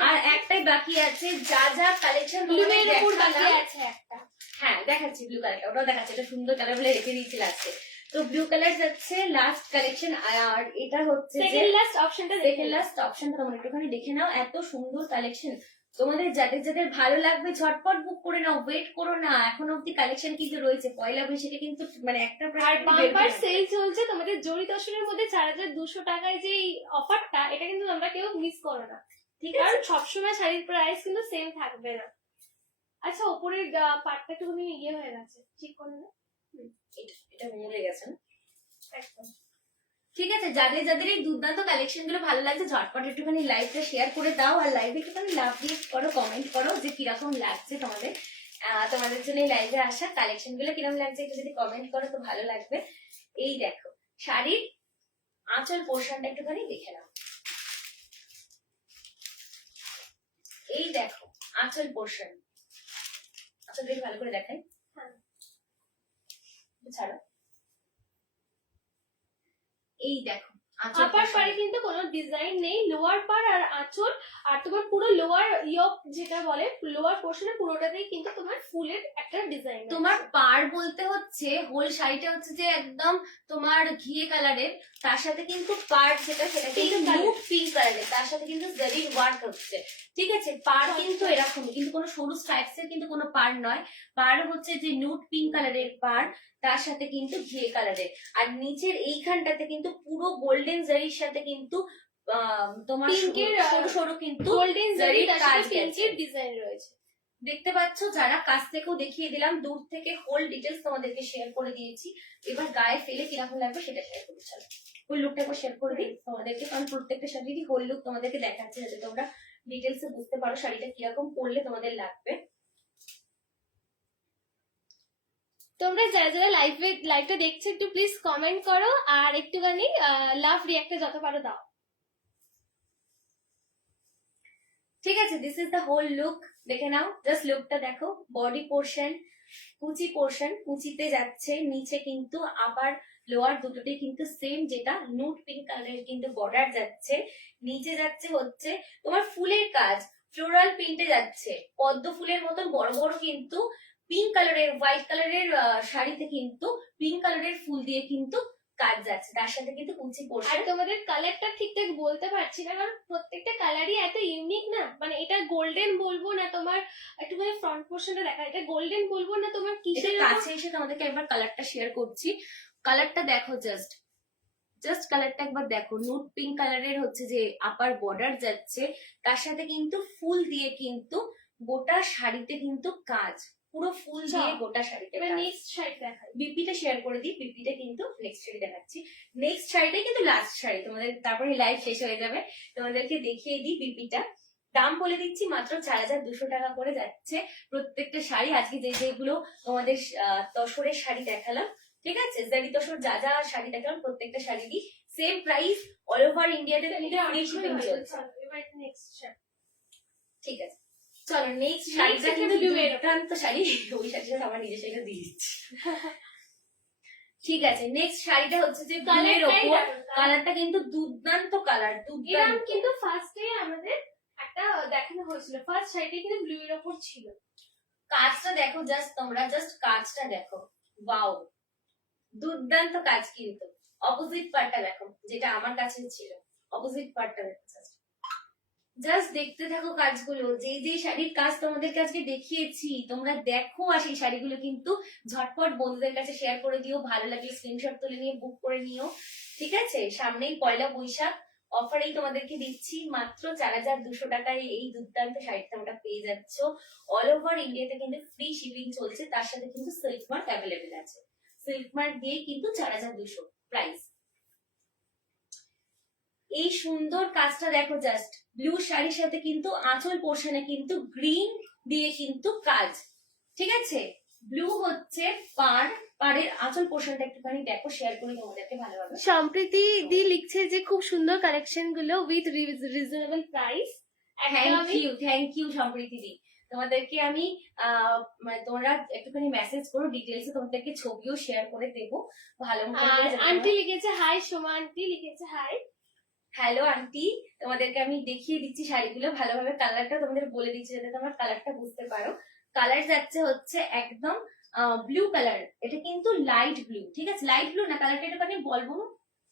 আর একটাই বাকি আছে। যা যা কালেকশন ব্লুমের উপর বাকি আছে একটা, হ্যাঁ দেখাচ্ছি, ব্লু কালারটা ওটাও দেখাচ্ছি, এটা সুন্দর কালার বলে রেখে দিয়েছি লাস্টে। তো ব্লু কালার যাচ্ছে লাস্ট কালেকশন, আর এটা হচ্ছে সেকেন্ড লাস্ট অপশনটা সেকেন্ড লাস্ট অপশনটা তোমরা একটুখানি দেখে নাও। এত সুন্দর কালেকশন, তোমাদের যাদের যাদের ভালো লাগবে ঝটপট বুক করে নাও, ওয়েট করো না। এখন অব্দি কালেকশন কিন্তু রয়েছে, পয়লা বৈশাখে কিন্তু মানে একটা আর বাম্পার সেল চলছে তোমাদের জড়ি দর্শনের মধ্যে 4200 টাকায় যে অফারটা, এটা কিন্তু তোমরা কেউ মিস করো না, ঠিক আছে? সবসময় শাড়ির প্রাইস কিন্তু সেম থাকবে না। আচ্ছা ওপরের পার্টটা একটু তুমি ইয়ে হয়ে গেছে, ঠিক করে না, এটা মরে গেছে না? একদম ঠিক আছে, যাদের যাদের এই দুর্দান্ত কালেকশন গুলো ভালো লাগছে ঝটপট একটুখানি লাইভটা শেয়ার করে দাও, আর লাইভে একটুখানি লাভ দিয়ে করো, কমেন্ট করো যে কিরকম লাগছে তোমাদের। তোমাদের জন্য এই লাইভে আসা কালেকশন গুলো কিরকম লাগছে একটু যদি কমেন্ট করো তো ভালো লাগবে। এই দেখো শাড়ির আঁচল পোর্শনটা একটুখানি দেখে নাও, এই দেখো আঁচল পোর্শন। আঁচল বেশ ভালো করে দেখাই, ছাড়ো। এই দেখো আপার পারে কিন্তু কোনো ডিজাইন নেই, লোয়ার পার আর আঁচল আর তোমার পুরো লোয়ার ইয়ক যেটা বলে লোয়ার পোর্শনে পুরোটাতেই কিন্তু তোমার ফুলের একটা ডিজাইন। তোমার পার বলতে হচ্ছে হোল শাড়িটা হচ্ছে যে একদম তোমার ঘিয়ে কালারের, তার সাথে কিন্তু পার সেটা কিন্তু নিউড পিঙ্ক কালারের, তার সাথে কিন্তু জারির ওয়ার্ক হচ্ছে। ঠিক আছে, পার কিন্তু এরকম, কিন্তু কোনো সরু স্ট্রাইপস এর কিন্তু কোনো পার নয়। পার হচ্ছে যে নিউড পিঙ্ক কালারের পার, তার সাথে কিন্তু ঘিয়ে কালারের। আর নিচের এইখানটাতে কিন্তু পুরো গোল্ডেন জারির সাথে কিন্তু তোমার পিঙ্কের সরু সরু কিন্তু গোল্ডেন জারির কাজ কাজ গেছে। পিঙ্কের ডিজাইন রয়েছে। দেখতে পাচ্ছ, যারা কাছ থেকেও দেখিয়ে দিলাম, দূর থেকে হোল ডিটেলস তোমাদেরকে শেয়ার করে দিয়েছি। এবার গায়ে ফেলে কিরকম লাগবে সেটা শেয়ার করতে চলো। হোল লুকটা একবার শেয়ার করে দিই তোমাদেরকে, কারণ প্রত্যেকটা শাড়িরই হোল লুক তোমাদেরকে দেখাচ্ছে, যাতে তোমরা ডিটেলসে বুঝতে পারো শাড়িটা কিরকম পরলে তোমাদের লাগবে। তোমরা যারা যারা লাইভটা দেখছো একটু প্লিজ কমেন্ট করো আর একটুখানি লাভ রিঅ্যাক্টে যত পারো দাও। ঠিক আছে, this is the whole look. দেখে নাও, জাস্ট লুকটা দেখো। বডি পোর্শন, কুচি পোর্শন, কুচিতে যাচ্ছে, নিচে কিন্তু আবার লোয়ার দুটোতেই কিন্তু সেম, যেটা নুড পিঙ্ক কালারের কিন্তু বর্ডার যাচ্ছে। নিচে যাচ্ছে হচ্ছে তোমার ফুলের কাজ, ফ্লোরাল প্রিন্টে যাচ্ছে, পদ্ম ফুলের মতন বড় বড় কিন্তু পিঙ্ক কালারের, হোয়াইট কালারের শাড়িতে কিন্তু পিঙ্ক কালারের ফুল দিয়ে কিন্তু কাজ যাচ্ছে, তার সাথে কিন্তু কুচি আর পোর্শন। তোমাদের কালারটা ঠিকঠাক বলতে পারছি না, কারণ প্রত্যেকটা কালারই এত ইউনিক না, মানে এটা গোল্ডেন বলবো না, তোমার একটুখানি ফ্রন্ট পোর্শনটা দেখা, এটা গোল্ডেন বলবো না, তোমার কিসের কাছে এসে তোমাদেরকে একবার কালারটা শেয়ার করছি। কালারটা দেখো, জাস্ট কালারটা একবার দেখো। নুড পিঙ্ক কালারের হচ্ছে যে আপার বর্ডার যাচ্ছে, তার সাথে কিন্তু ফুল দিয়ে কিন্তু গোটা শাড়িতে কিন্তু কাজ, পুরো ফুল দিয়ে গোটা শাড়িতে। এবার নেক্সট শাড়ি দেখাই, বিপিটা শেয়ার করে দিই। বিপিটা কিন্তু নেক্সট শাড়ি দেখাচ্ছি। নেক্সট শাড়িটাই কিন্তু লাস্ট শাড়ি তোমাদের, তারপরে লাইভ শেষ হয়ে যাবে। তোমাদেরকে দেখিয়ে দিই বিপিটা। দাম বলে দিচ্ছি, মাত্র 4200 টাকা করে যাচ্ছে প্রত্যেকটা শাড়ি। আজকে যেগুলো তোমাদের তসরের শাড়ি দেখালাম, ঠিক আছে, জারি তসর যা যা শাড়ি দেখালাম প্রত্যেকটা শাড়িরই সেম প্রাইস। অল ওভার ইন্ডিয়াতে ফ্রি শিপিং চলছে। এবার নেক্সট শাড়ি। ঠিক আছে, চলো নেক্সট শাড়িটা কিন্তু দুর্দান্ত শাড়ি, ওই শাড়িটা আমার নিজের শাড়িটা দিয়ে দিচ্ছি। ঠিক আছে, নেক্সট শাড়িটা হচ্ছে যে ব্লুয়ের ওপর, কালারটা কিন্তু দুর্দান্ত কালার, দুর্দান্ত। কিন্তু ফার্স্টে আমাদের একটা দেখানো হয়েছিল, ফার্স্ট শাড়িটা কিন্তু ব্লু এর ওপর ছিল। কাজটা দেখো, জাস্ট তোমরা জাস্ট কাজটা দেখো, ওয়াও, দুর্দান্ত কাজ। কিন্তু অপোজিট পার্টটা দেখো, যেটা আমার কাছে ছিল, অপোজিট পার্টটা দেখো। জাস্ট দেখতে থাকো কাজগুলো। যে শাড়ির কাজ তোমাদেরকে আজকে দেখিয়েছি তোমরা দেখো, আর সেই শাড়িগুলো কিন্তু ঝটপট বন্ধুদের কাছে শেয়ার করে দিও, ভালো লাগলে স্ক্রিনশট তুলে নিয়ে বুক করে নিও। ঠিক আছে, সামনেই পয়লা বৈশাখ, অফারেই তোমাদেরকে দিচ্ছি মাত্র 4200 টাকায় এই দুর্দান্ত শাড়িটা তোমরা পেয়ে যাচ্ছ। অল ওভার ইন্ডিয়াতে কিন্তু ফ্রি শিপিং চলছে, তার সাথে কিন্তু সিল্ক মার্ক অ্যাভেলেবেল আছে। সিল্ক মার্ক দিয়ে কিন্তু 4200 প্রাইস। এই সুন্দর কাজটা দেখো, জাস্ট ব্লু শাড়ির সাথে কিন্তু আঁচল পোর্শনে কিন্তু গ্রিন দিয়ে কিন্তু কাজ। ঠিক আছে, ব্লু হচ্ছে পাড়ের আঁচল পোর্শনটা একটুখানি দেখো, শেয়ার করে তোমাদেরকে ভালোভাবে। সম্প্রীতি দি লিখছে যে খুব সুন্দর কালেকশন গুলো with reasonable price. Thank you Sampriti di. তোমাদেরকে আমি তোমরা একটুখানি মেসেজ করো, ডিটেলসে তোমাদেরকে ছবিও শেয়ার করে দেবো ভালো মতো। আন্টি লিখেছে হাই, সোমা আন্টি লিখেছে হাই। হ্যালো আন্টি, তোমাদেরকে আমি দেখিয়ে দিচ্ছি শাড়িগুলো ভালোভাবে, কালারটা তোমাদের বলে দিচ্ছি যাতে তোমরা কালারটা বুঝতে পারো। কালার যাচ্ছে হচ্ছে একদম ব্লু কালার, এটা কিন্তু লাইট ব্লু। ঠিক আছে, লাইট ব্লু না, কালারটা একটুখানি বলবো না।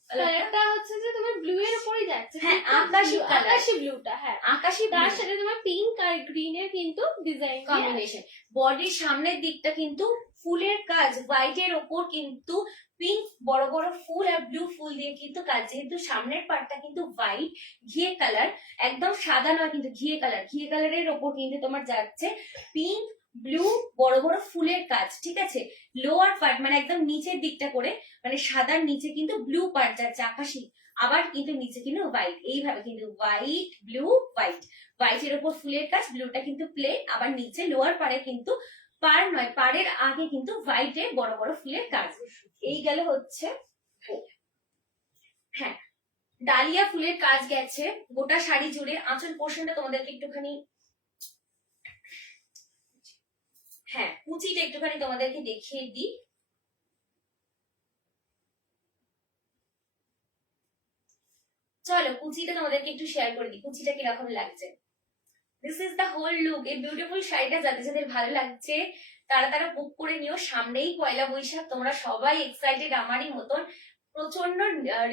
কালারটা হচ্ছে যে তোমার ব্লু এর উপরই যাচ্ছে, হ্যাঁ, আকাশি ব্লুটা, হ্যাঁ আকাশি, তার সাথে তোমার পিঙ্ক আর গ্রিন এর কিন্তু ডিজাইন কম্বিনেশন। বডির সামনের দিকটা কিন্তু ফুলের কাজ, হোয়াইট এর ওপর কিন্তু পিঙ্ক বড় বড় ফুল আর ব্লু ফুল দিয়ে কিন্তু কাজ। যেহেতু সামনের পার্টটা কিন্তু হোয়াইট ঘিয়ে কালার, একদম সাদা নয় কিন্তু ঘিয়ে কালার, ঘিয়ে কালারের ওপর কিন্তু তোমার যাচ্ছে পিঙ্ক ব্লু বড় বড় ফুলের কাজ। ঠিক আছে, লোয়ার পার্ট মানে একদম নিচের দিকটা করে, মানে সাদার নিচে কিন্তু ব্লু পার্ট যাচ্ছে আকাশি, আবার কিন্তু নিচে কিন্তু হোয়াইট, এইভাবে কিন্তু হোয়াইট ব্লু হোয়াইট, হোয়াইটের ওপর ফুলের কাজ, ব্লুটা কিন্তু প্লেন, আবার নিচে লোয়ার পাড়ে কিন্তু পার নয়, পাড়ের আগে কিন্তু হোয়াইটে বড় বড় ফুলের কাজ। এই গেল হচ্ছে, হ্যাঁ, ডালিয়া ফুলের কাজ গেছে গোটা শাড়ি জুড়ে। আঁচল পোর্শনটা তোমাদেরকে একটুখানি, হ্যাঁ, কুচিটা একটুখানি তোমাদেরকে দেখিয়ে দিই। চলো কুচিটা তোমাদেরকে একটু শেয়ার করে দিই, কুচিটা কিরকম লাগছে। This is the whole look. এই বিউটিফুল শাড়িটা যাদের যাদের ভালো লাগছে তারা তারা বুক করে নিও। সামনেই পয়লা বৈশাখ, তোমরা সবাই এক্সাইটেড আমারই মতন। প্রচন্ড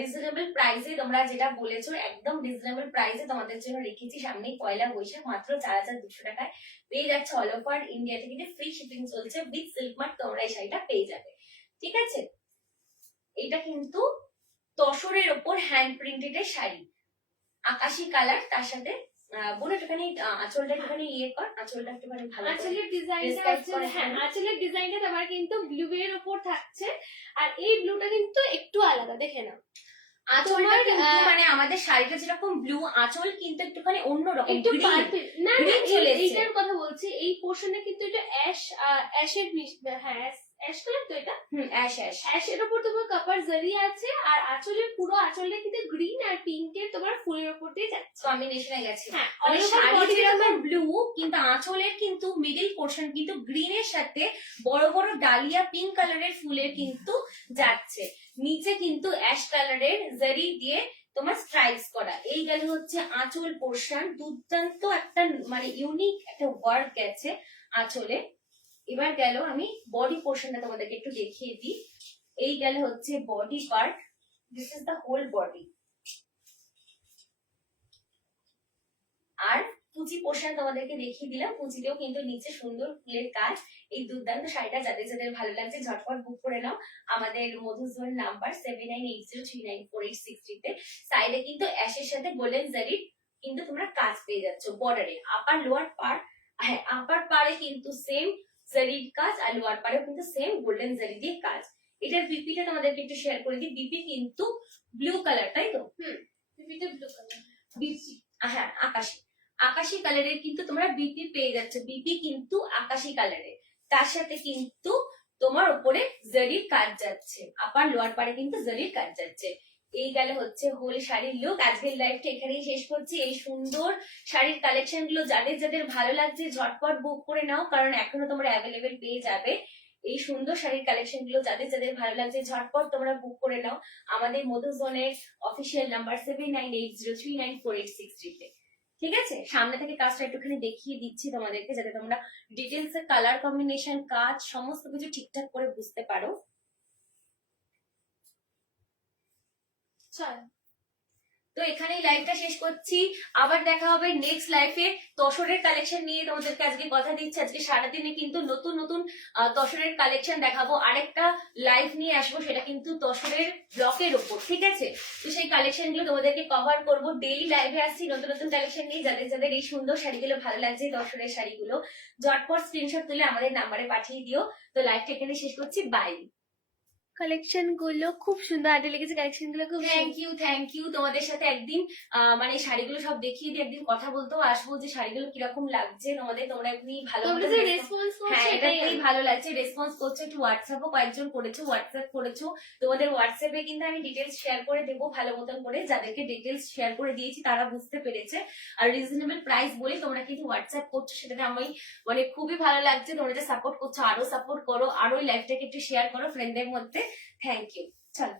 রিজনেবল প্রাইসে, তোমরা যেটা বলেছো একদম রিজনেবল প্রাইসে তোমাদের জন্য রেখেছি। সামনেই পয়লা বৈশাখ, মাত্র 4200 টাকায় পেয়ে যাচ্ছে। অল ওভার ইন্ডিয়া থেকে ফ্রি শিপিং চলছে উইথ সিল্ক মার্ক, তোমরা এই শাড়িটা পেয়ে যাবে। ঠিক আছে, এটা কিন্তু তসরের ওপর হ্যান্ড প্রিন্টেড এর শাড়ি, আকাশি কালার, তার সাথে বোন একটুখানি আঁচলটা একটুখানি ইয়ে কর, আঁচলটা একটুখানি ভালো করে আঁচলের ডিজাইনটা describe হচ্ছে, করে হ্যাঁ ফেলো। আঁচলের ডিজাইনটা তোমার কিন্তু ব্লু এর উপর থাকছে, আর এই ব্লুটা কিন্তু একটু আলাদা, দেখে নাও। আঁচলটা তোমার, কিন্তু মানে আমাদের শাড়িটা যেরকম ব্লু, আঁচল কিন্তু একটুখানি অন্যরকম একটু green। পার্পল, না না green চলে এসেছে। এইটার কথা বলছি, এই পোর্শনে কিন্তু এটা অ্যাশের হ্যাঁ অ্যাশ কালার তো এটা, অ্যাশ অ্যাশ। অ্যাশের উপর তোমার কাপার জারি আছে, আর আঁচলের পুরো আঁচলটা কিন্তু গ্রিন আর পিঙ্কের তোমার ফুলের উপর দিয়ে যাচ্ছে। কম্বিনেশনে গেছে। হ্যাঁ, মানে all over শাড়ি body যেরকম ব্লু, কিন্তু আঁচলের কিন্তু মিডল পোর্শন কিন্তু গ্রিন এর সাথে বড় বড় ডালিয়া পিঙ্ক কালারের ফুলের কিন্তু যাচ্ছে। নিচে কিন্তু অ্যাশ কালারের জারি দিয়ে তোমার স্ট্রাইপস করা। এই গেল হচ্ছে আঁচল পোর্শন। দুর্দান্ত একটা মানে ইউনিক একটা ওয়ার্ক গেছে আঁচলে। এবার গেল আমি বডি পোর্শনটা তোমাদেরকে একটু দেখিয়ে দিই। এই গেল হচ্ছে body part. This is the whole body. আর কুচি পোর্শন তোমাদেরকে দেখিয়ে দিলাম। কুচিতেও কিন্তু নিচে সুন্দর ফুলের কাজ। এই দুর্দান্ত শাড়িটা যাদের যাদের ভালো লাগছে ঝটপট বুক করে নাও। আমাদের মধুজোন নাম্বার 7980394863 তে। সাইডে কিন্তু অ্যাশের সাথে গোল্ডেন জারির কিন্তু তোমরা কাজ পেয়ে যাচ্ছ বর্ডারে। আপার লোয়ার পার্ট, হ্যাঁ আপার পারে কিন্তু সেম জারির কাজ, আর লোয়ার পারেও কিন্তু সেম গোল্ডেন জারি দিয়ে কাজ। এটার বিপিটা তোমাদেরকে একটু শেয়ার করে দিই। বিপি কিন্তু ব্লু কালার, তাই তো? বিপিটা ব্লু কালার, বিপি হ্যাঁ আকাশি, আকাশি কালারের কিন্তু তোমরা বিপি পেয়ে যাচ্ছ। বিপি কিন্তু আকাশি কালারের, তার সাথে কিন্তু তোমার উপরে জারির কাজ যাচ্ছে। আপার লোয়ার পারে কিন্তু জারির কাজ যাচ্ছে। এই গেল হচ্ছে হোল শাড়ির লুক। আজকের লাইভটা এখানেই শেষ করছি। এই সুন্দর শাড়ির কালেকশন গুলো যাদের যাদের ভালো লাগছে ঝটপট বুক করে নাও, কারণ এখনো তোমরা অ্যাভেলেবেল পেয়ে যাবে। এই সুন্দর শাড়ির কালেকশন গুলো যাদের যাদের ভালো লাগছে ঝটপট তোমরা বুক করে নাও আমাদের মধুজনের অফিসিয়াল নাম্বার 7980394863 তে। ঠিক আছে, সামনে থেকে কাজটা একটুখানি দেখিয়ে দিচ্ছি তোমাদেরকে, যাতে তোমরা ডিটেলস এর কালার কম্বিনেশন কাজ সমস্ত কিছু ঠিকঠাক করে বুঝতে পারো। চলো তো এখানেই লাইভটা শেষ করছি। আবার দেখা হবে নেক্সট লাইফে তসরের কালেকশন নিয়ে। তোমাদেরকে আজকে কথা দিচ্ছি, আজকে সারাদিনে কিন্তু নতুন নতুন তসরের কালেকশন দেখাবো। আরেকটা লাইভ নিয়ে আসবো, সেটা কিন্তু তসরের ব্লকের উপর। ঠিক আছে, তো সেই কালেকশন গুলো তোমাদেরকে কভার করবো। ডেইলি লাইভে আসছি নতুন নতুন কালেকশন নিয়ে। যাদের যাদের এই সুন্দর শাড়িগুলো ভালো লাগছে, তসরের শাড়িগুলো ঝটপট স্ক্রিনশট তুলে আমাদের নাম্বারে পাঠিয়ে দিও। তো লাইভটা এখানে শেষ করছি, বাই। কালেকশন গুলো খুব সুন্দর, আগে লেগেছে কালেকশন গুলো খুব থ্যাংক ইউ। তোমাদের সাথে একদিন মানে শাড়িগুলো সব দেখিয়ে দিয়ে একদিন কথা বলতেও আসবো যে শাড়িগুলো কিরকম লাগছে তোমাদের। তোমরা এমনি ভালো তোমরা যে রেসপন্স হ্যাঁ করছো এটাই এটাই ভালো লাগছে, রেসপন্স করছো। একটু হোয়াটসঅ্যাপও কয়েকজন করেছো, হোয়াটসঅ্যাপ করেছো। তোমাদের হোয়াটসঅ্যাপে কিন্তু আমি ডিটেলস শেয়ার করে দেবো ভালো মতন করে। যাদেরকে ডিটেলস শেয়ার করে দিয়েছি তারা বুঝতে পেরেছে। আর রিজনেবল প্রাইস বলে তোমরা কিন্তু হোয়াটসঅ্যাপ করছো, সেটা আমি মানে খুবই ভালো লাগছে। তোমরা যে সাপোর্ট করছো, আরো সাপোর্ট করো, আরো লাইফটাকে একটু শেয়ার করো ফ্রেন্ডদের মধ্যে। Thank you. চলো।